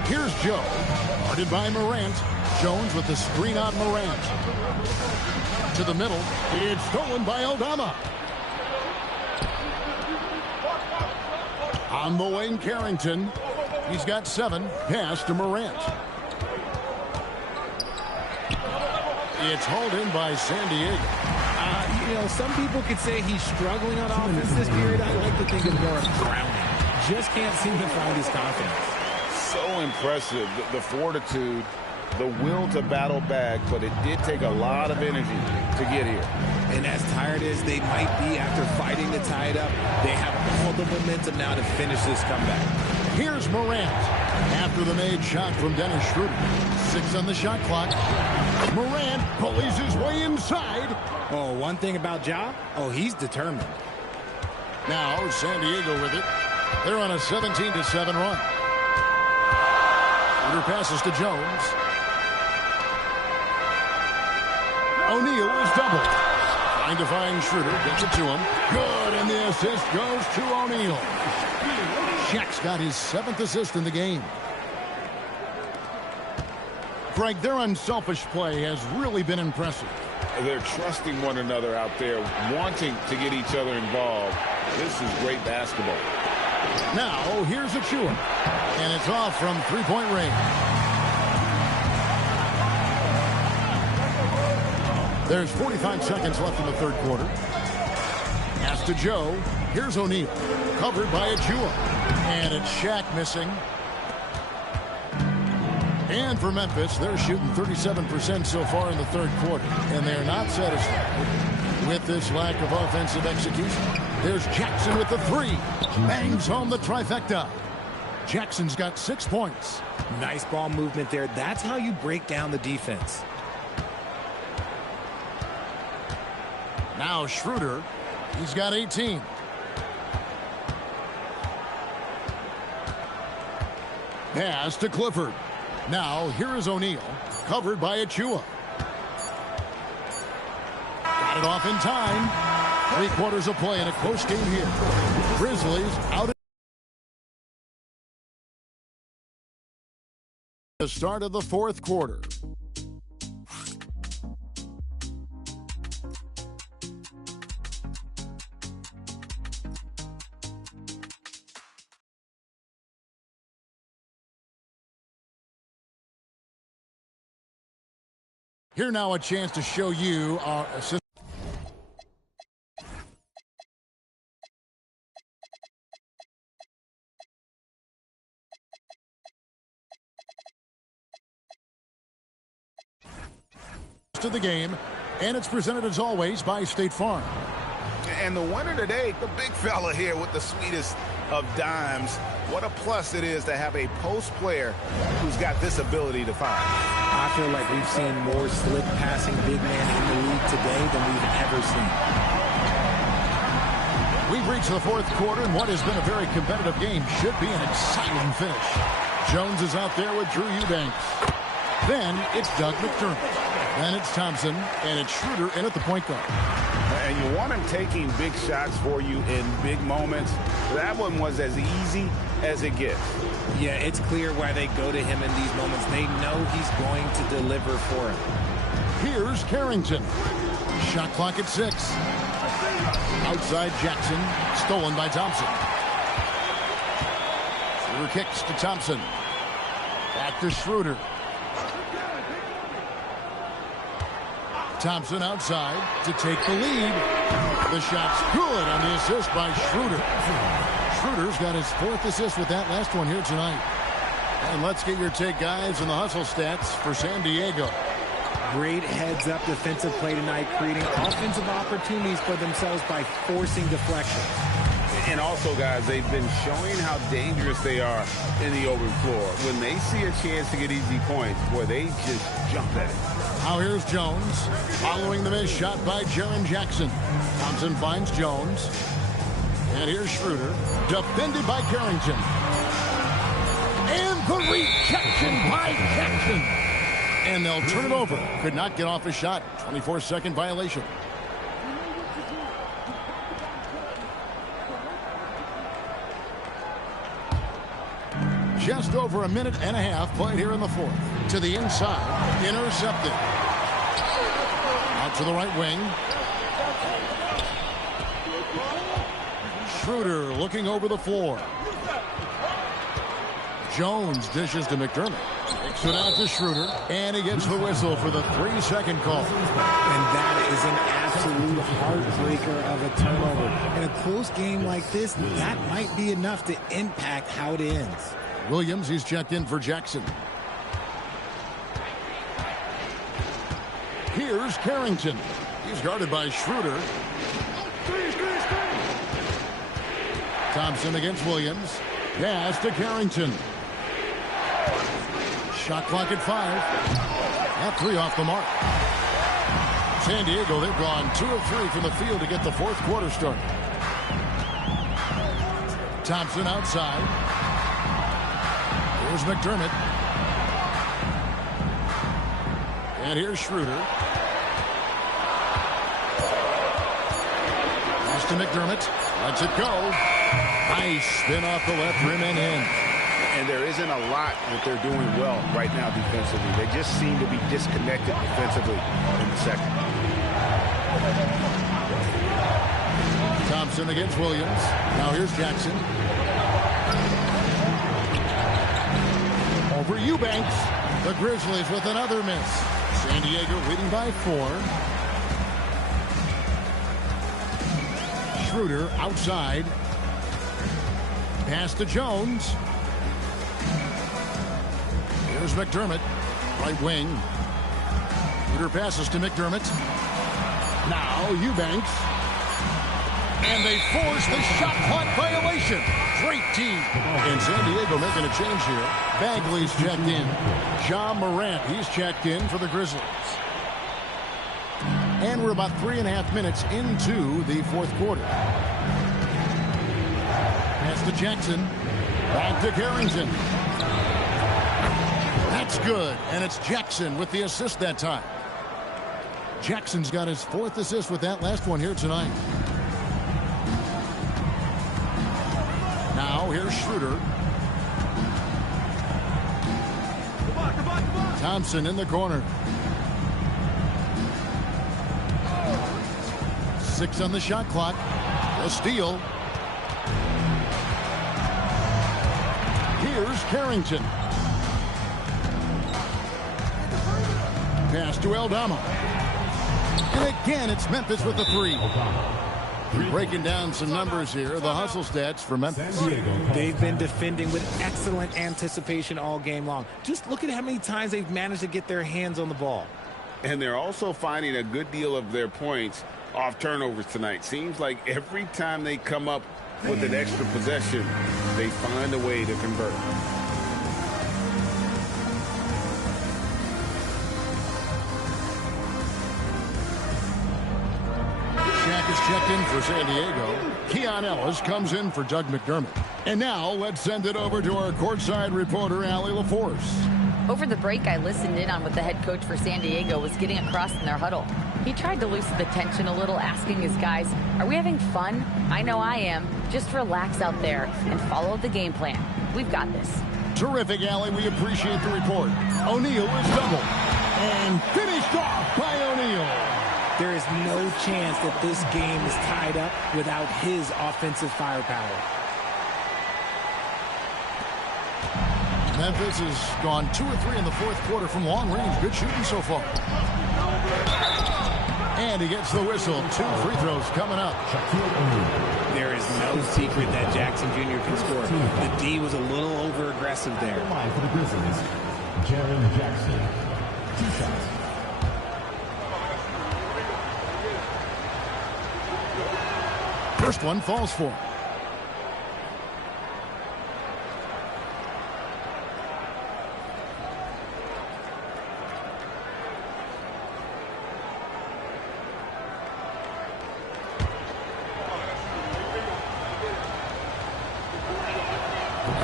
Here's Joe, guarded by Morant. Jones with the screen on Morant. To the middle. It's stolen by Aldama. On the wing, Carrington. He's got 7. Pass to Morant. It's hauled in by San Diego. You know, some people could say he's struggling on offense this period. I like to think of more of drowning. Just can't seem to find his confidence. So impressive, the fortitude, the will to battle back, but it did take a lot of energy to get here. And as tired as they might be after fighting to tie it up, they have all the momentum now to finish this comeback. Here's Morant. After the made shot from Dennis Schroeder. 6 on the shot clock. Morant pulleys his way inside. Oh, one thing about Ja, he's determined. Now San Diego with it. They're on a 17-7 run. Schroeder passes to Jones. O'Neal is doubled. Trying to find Schroeder. Gets it to him. Good, and the assist goes to O'Neal. Shaq's got his 7th assist in the game. Greg, their unselfish play has really been impressive. They're trusting one another out there, wanting to get each other involved. This is great basketball. Now, here's Achua. And it's off from three-point range. There's 45 seconds left in the third quarter. Pass to Joe. Here's O'Neal. Covered by Achua. And it's Shaq missing. And for Memphis, they're shooting 37% so far in the third quarter. And they're not satisfied with this lack of offensive execution. There's Jackson with the 3. Bangs home the trifecta. Jackson's got 6 points. Nice ball movement there. That's how you break down the defense. Now Schroeder. He's got 18. Pass to Clifford. Now, here is O'Neal, covered by Achua. Got it off in time. 3 quarters of play in a close game here. Grizzlies out at the start of the fourth quarter. Here now a chance to show you our assist. To the game, and it's presented as always by State Farm. And the winner today, the big fella here with the sweetest of dimes. What a plus it is to have a post player who's got this ability to find. I feel like we've seen more slick passing big man in the league today than we've ever seen. We've reached the fourth quarter, and what has been a very competitive game should be an exciting finish. Jones is out there with Drew Eubanks. Then it's Doug McDermott. Then it's Thompson, and it's Schroeder in at the point guard. And you want him taking big shots for you in big moments. That one was as easy as it gets. Yeah, it's clear why they go to him in these moments. They know he's going to deliver for him. Here's Carrington. Shot clock at 6. Outside Jackson, stolen by Thompson. Schroeder kicks to Thompson. Back to Schroeder. Thompson outside to take the lead. The shot's good on the assist by Schroeder. Schroeder's got his 4th assist with that last one here tonight. And let's get your take, guys, on the hustle stats for San Diego. Great heads-up defensive play tonight, creating offensive opportunities for themselves by forcing deflections. And also, guys, they've been showing how dangerous they are in the open floor. When they see a chance to get easy points, boy, they just jump at it. Now here's Jones, following the missed shot by Jaren Jackson. Thompson finds Jones. And here's Schroeder, defended by Carrington. And the rejection by Jackson. And they'll turn it over. Could not get off a shot. 24-second violation. Just over a minute and a half played here in the fourth. To the inside, intercepted. Out to the right wing. Schroeder looking over the floor. Jones dishes to McDermott. Kicks it out to Schroeder. And he gets the whistle for the 3-second call. And that is an absolute heartbreaker of a turnover. In a close game like this, that might be enough to impact how it ends. Williams, he's checked in for Jackson. Here's Carrington. He's guarded by Schroeder. Thompson against Williams. Pass to Carrington. Shot clock at 5. At 3 off the mark. San Diego, they've gone 2 of 3 from the field to get the fourth quarter started. Thompson outside. Here's McDermott. And here's Schroeder. Pass to McDermott. Lets it go. Nice spin off the left rim and in. And there isn't a lot that they're doing well right now defensively. They just seem to be disconnected defensively in the second. Thompson against Williams. Now here's Jackson. Over Eubanks. The Grizzlies with another miss. San Diego leading by 4. Schroeder outside. Pass to Jones. Here's McDermott. Right wing. Schroeder passes to McDermott. Now Eubanks. And they force the shot clock violation. Great team. And San Diego making a change here. Bagley's checked in. Ja Morant, he's checked in for the Grizzlies. And we're about 3.5 minutes into the fourth quarter. Pass to Jackson. Back to Carrington. That's good. And it's Jackson with the assist that time. Jackson's got his 4th assist with that last one here tonight. Now here's Schroeder. Thompson in the corner. 6 on the shot clock. A steal. Here's Carrington. Pass to Aldama. And again, it's Memphis with the 3. Breaking down some numbers here. The hustle stats for Memphis. They've been defending with excellent anticipation all game long. Just look at how many times they've managed to get their hands on the ball. And they're also finding a good deal of their points off turnovers tonight. Seems like every time they come up with an extra possession, they find a way to convert. Shaq is checked in for San Diego. Keon Ellis comes in for Doug McDermott. And now let's send it over to our courtside reporter, Allie LaForce. Over the break, I listened in on what the head coach for San Diego was getting across in their huddle. He tried to loosen the tension a little, asking his guys, are we having fun? I know I am. Just relax out there and follow the game plan. We've got this. Terrific, Allie. We appreciate the report. O'Neal is doubled. And finished off by O'Neal. There is no chance that this game is tied up without his offensive firepower. Memphis has gone 2 of 3 in the fourth quarter from long range. Good shooting so far. And he gets the whistle. 2 free throws coming up. There is no secret that Jackson Jr. can score. The D was a little over-aggressive there. For the Grizzlies, Jaren Jackson. 2 shots. First one falls for him.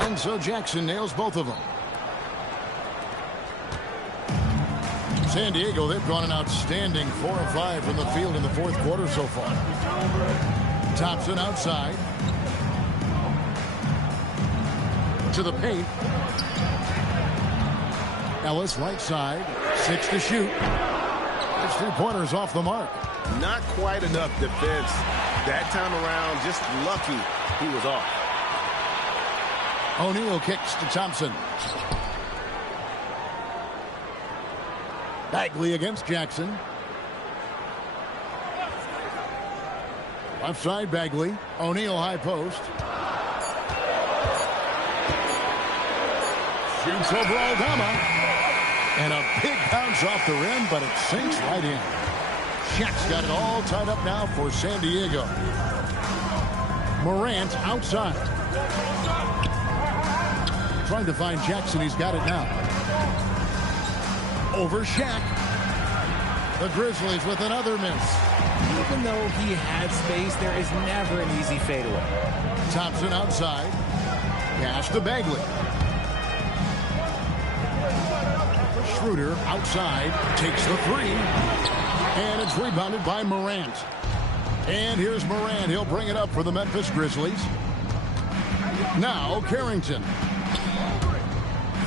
And so Jackson nails both of them. San Diego, they've gone an outstanding 4 of 5 from the field in the fourth quarter so far. Thompson outside. To the paint. Ellis right side. 6 to shoot. His 3-pointers off the mark. Not quite enough defense. That time around, just lucky he was off. O'Neal kicks to Thompson. Bagley against Jackson. Left side Bagley. O'Neal high post. Shoots over Aldama. And a big bounce off the rim, but it sinks right in. Shaq's got it all tied up now for San Diego. Morant outside. Trying to find Jackson. He's got it now. Over Shaq. The Grizzlies with another miss. Even though he had space, there is never an easy fadeaway. Thompson outside. Pass to Bagley. Schroeder outside. Takes the 3. And it's rebounded by Morant. And here's Morant. He'll bring it up for the Memphis Grizzlies. Now Carrington.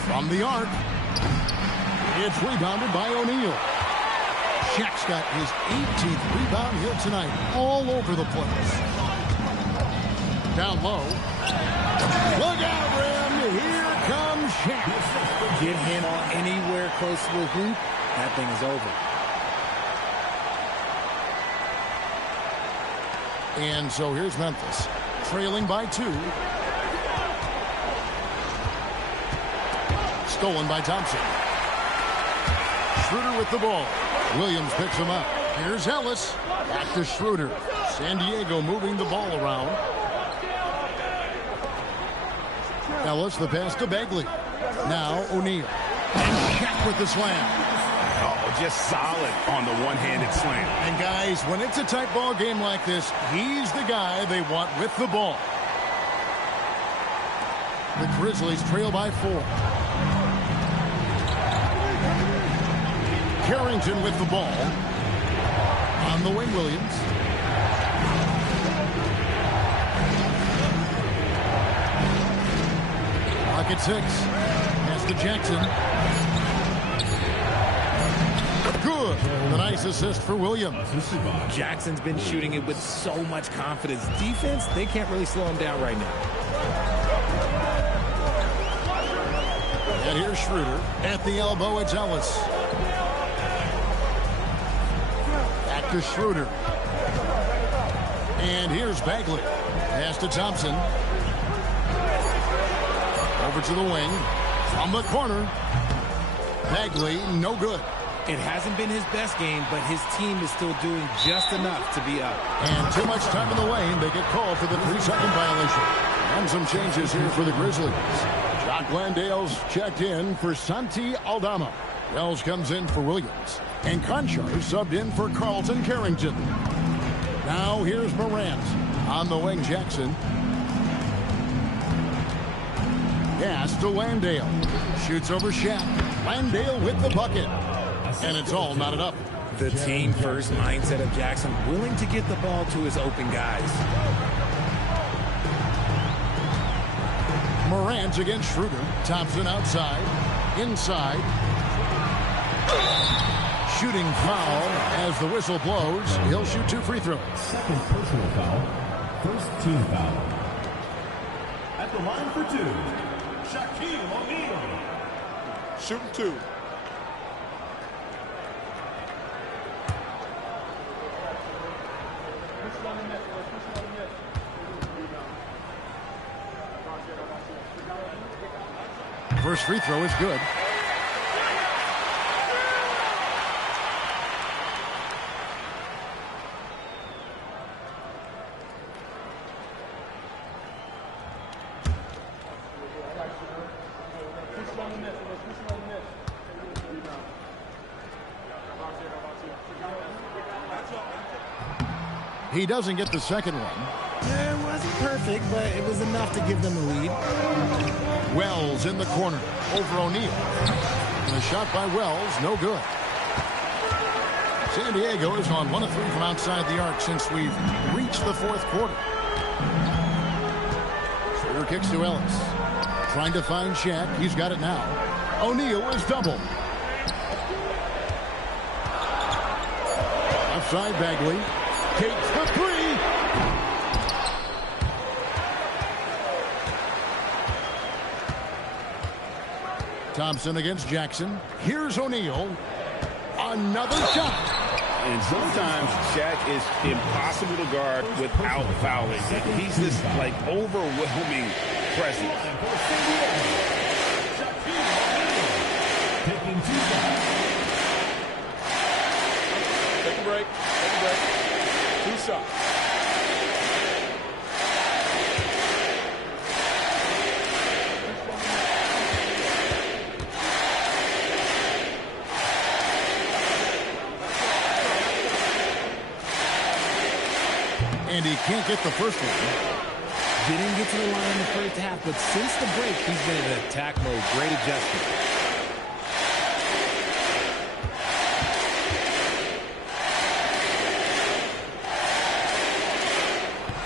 From the arc. It's rebounded by O'Neal. Shaq's got his 18th rebound here tonight. All over the place. Down low. Look out, rim. Here comes Shaq. Get him anywhere close to the hoop. That thing is over. And so here's Memphis. Trailing by 2. Stolen by Thompson. Schroeder with the ball. Williams picks him up. Here's Ellis. Back to Schroeder. San Diego moving the ball around. Ellis, the pass to Bagley. Now O'Neal. And Shaq with the slam. Oh, just solid on the one-handed slam. And guys, when it's a tight ball game like this, he's the guy they want with the ball. The Grizzlies trail by 4. Carrington with the ball. On the wing, Williams. Pocket 6. Pass to Jackson. Good. The nice assist for Williams. Jackson's been shooting it with so much confidence. Defense, they can't really slow him down right now. And here's Schroeder. At the elbow, it's Ellis. Back to Schroeder. And here's Bagley. Pass to Thompson. Over to the wing. From the corner. Bagley, no good. It hasn't been his best game, but his team is still doing just enough to be up. And too much time in the lane. They get called for the 3-second violation. And some changes here for the Grizzlies. Jock Landale's checked in for Santi Aldama. Wells comes in for Williams. And Conchar subbed in for Carlton Carrington. Now here's Morant. On the wing, Jackson. Pass to Landale. Shoots over Shaq. Landale with the bucket. And it's all knotted up. The team-first mindset of Jackson, willing to get the ball to his open guys. Morant against Schroeder. Thompson outside. Inside. Shooting foul as the whistle blows. He'll shoot 2 free throws. Second personal foul. First team foul. At the line for 2, Shaquille O'Neal. Shooting 2. First free throw is good. He doesn't get the second one. It wasn't perfect, but it was enough to give them a lead. Wells in the corner over O'Neal. And a shot by Wells, no good. San Diego is on 1 of 3 from outside the arc since we've reached the 4th quarter. Schroeder kicks to Ellis. Trying to find Shaq. He's got it now. O'Neal is double. Outside Bagley. Takes the three. Thompson against Jackson. Here's O'Neal. Another shot. And sometimes Shaq is impossible to guard without fouling. He's this, like, overwhelming presence. Taking 2 fouls. Take a break. Take a break. 2 shots. And he can't get the first one. Didn't get to the line in the first half, but since the break, he's been in attack mode. Great adjustment.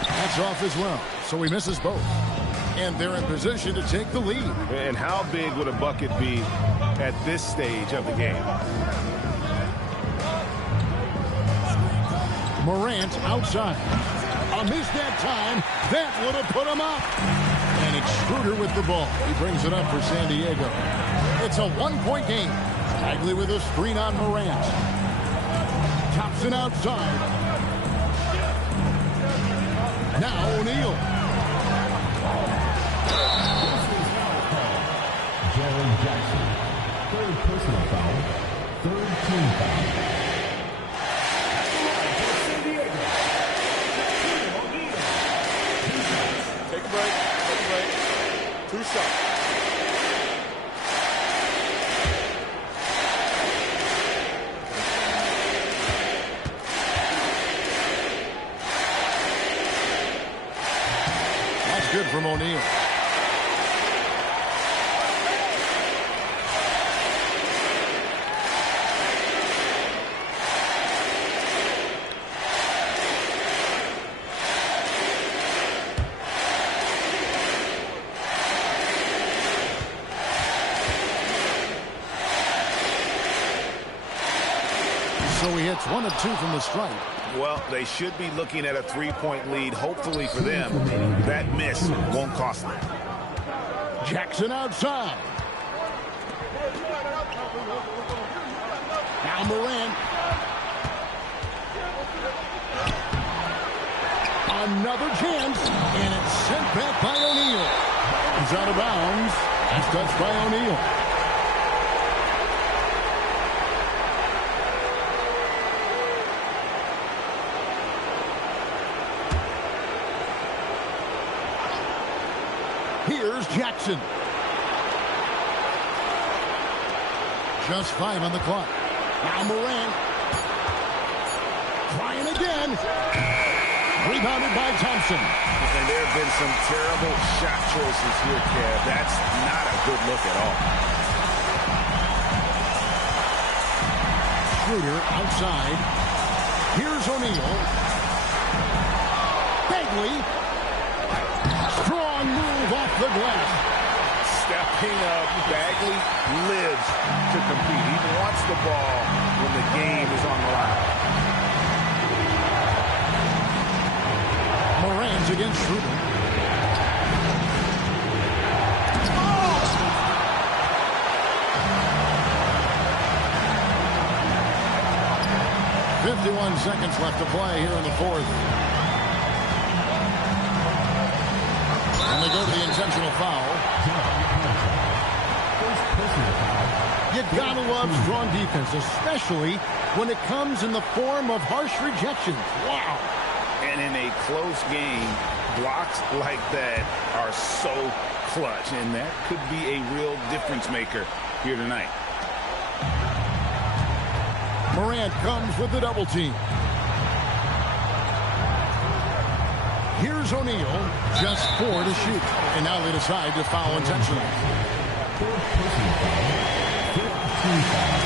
That's off as well, so he misses both. And they're in position to take the lead. And how big would a bucket be at this stage of the game? Morant outside. A miss that time. That would have put him up. And it's Schroeder with the ball. He brings it up for San Diego. It's a 1-point game. Bagley with a screen on Morant. Thompson outside. Now O'Neal. Jaren Jackson. 3rd personal foul. 3rd team foul. Take a break. Take a break. 2 shots. That's good from O'Neal. So he hits 1 of 2 from the stripe. Well, they should be looking at a 3-point lead. Hopefully for them, that miss won't cost them. Jackson outside. Now Morant. Another chance, and it's sent back by O'Neal. He's out of bounds. That's touched by O'Neal. Here's Jackson. Just 5 on the clock. Now Morant. Trying again. Rebounded by Thompson. And there have been some terrible shot choices here, Kev. That's not a good look at all. Schroeder outside. Here's O'Neal. Bagley. Strong move off the glass. Stepping up, Bagley lives to compete. He wants the ball when the game is on the line. Morant against Schroeder. Oh! 51 seconds left to play here in the 4th. And they go to the intentional foul. You gotta love strong defense, especially when it comes in the form of harsh rejections. Wow. And in a close game, blocks like that are so clutch, and that could be a real difference maker here tonight. Morant comes with the double team. Here's O'Neal, just 4 to shoot. And now they decide to foul intentionally. 4th personal foul. 5th team foul.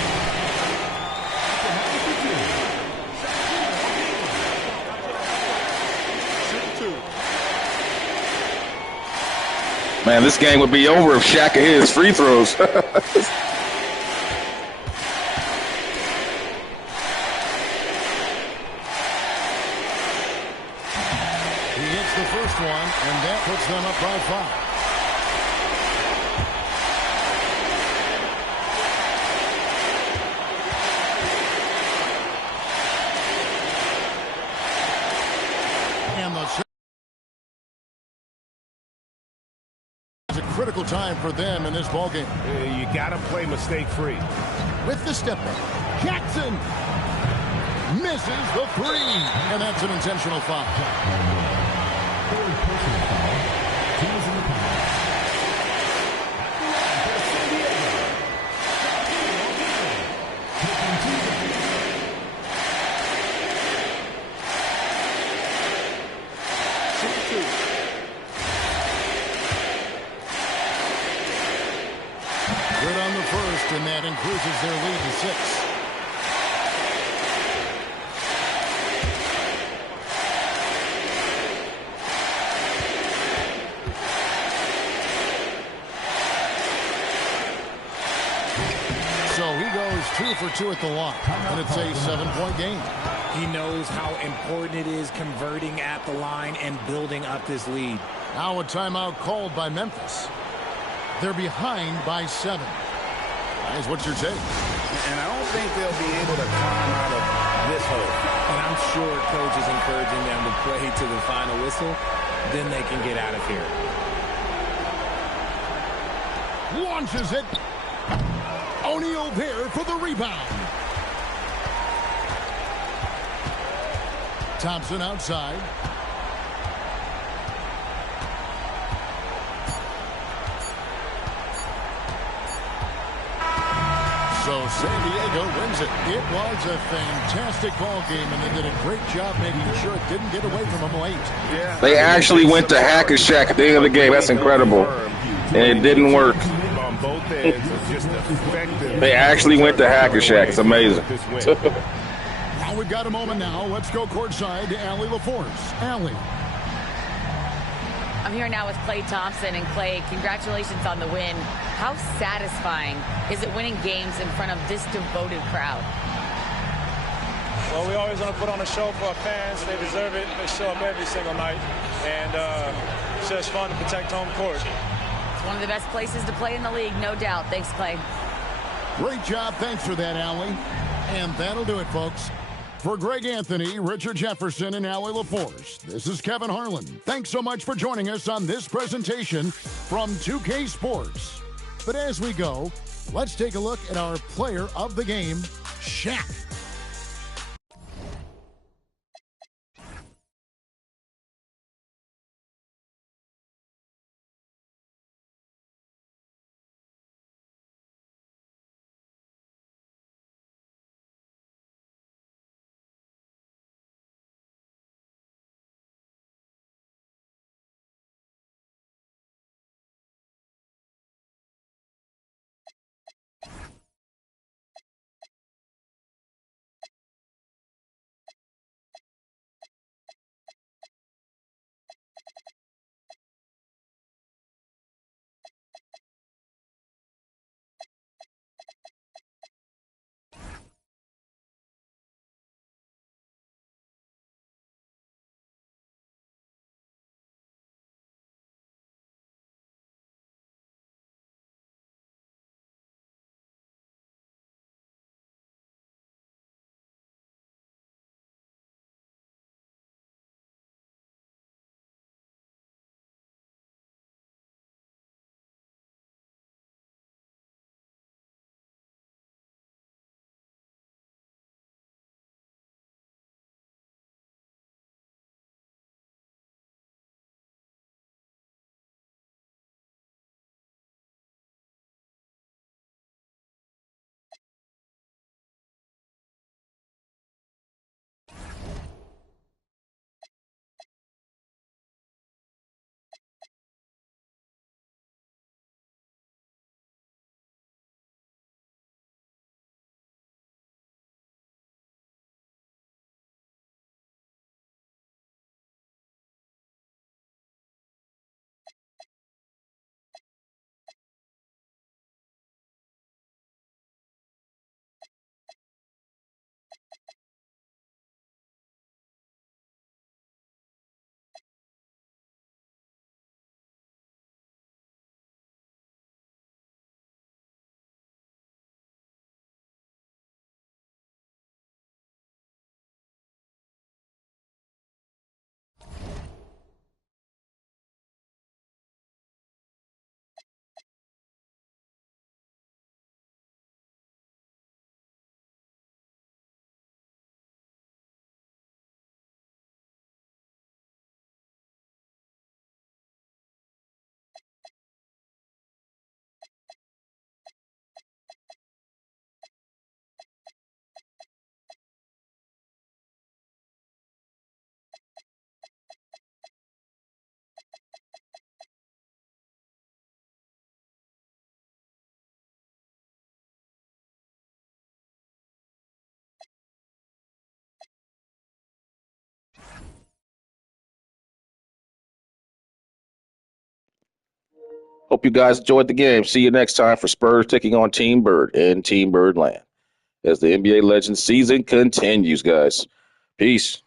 Man, this game would be over if Shaq had hit his free throws. He hits the first one, and that puts them up by 5. And the it's a critical time for them in this ballgame. You got to play mistake-free. With the step back, Jackson misses the 3, and that's an intentional foul. Good on the first, and that increases their lead to 6. So he goes 2 for 2 at the line, and it's a 7-point game. He knows how important it is converting at the line and building up this lead. Now a timeout called by Memphis. They're behind by 7. Guys, what's your take? And I don't think they'll be able to climb out of this hole. And I'm sure coach is encouraging them to play to the final whistle. Then they can get out of here. Launches it. O'Neal there for the rebound. Thompson outside. So San Diego wins it. It was a fantastic ball game, and they did a great job making sure it didn't get away from them late. Yeah. They actually went to Has Shaq at the end of the game. That's incredible. And it didn't work. On both ends, just effective. They actually went to Has Shaq. It's amazing. Now we've got a moment now. Let's go courtside to Allie LaForce. Allie. I'm here now with Klay Thompson. And Klay, congratulations on the win. How satisfying is it winning games in front of this devoted crowd? Well, we always want to put on a show for our fans. They deserve it. They show up every single night. And it's just fun to protect home court. It's one of the best places to play in the league, no doubt. Thanks, Klay. Great job. Thanks for that, Allie. And that'll do it, folks. For Greg Anthony, Richard Jefferson, and Allie LaForce, this is Kevin Harlan. Thanks so much for joining us on this presentation from 2K Sports. But as we go, let's take a look at our player of the game, Shaq. Hope you guys enjoyed the game. See you next time for Spurs taking on Team Bird in Team Birdland as the NBA Legends season continues, guys. Peace.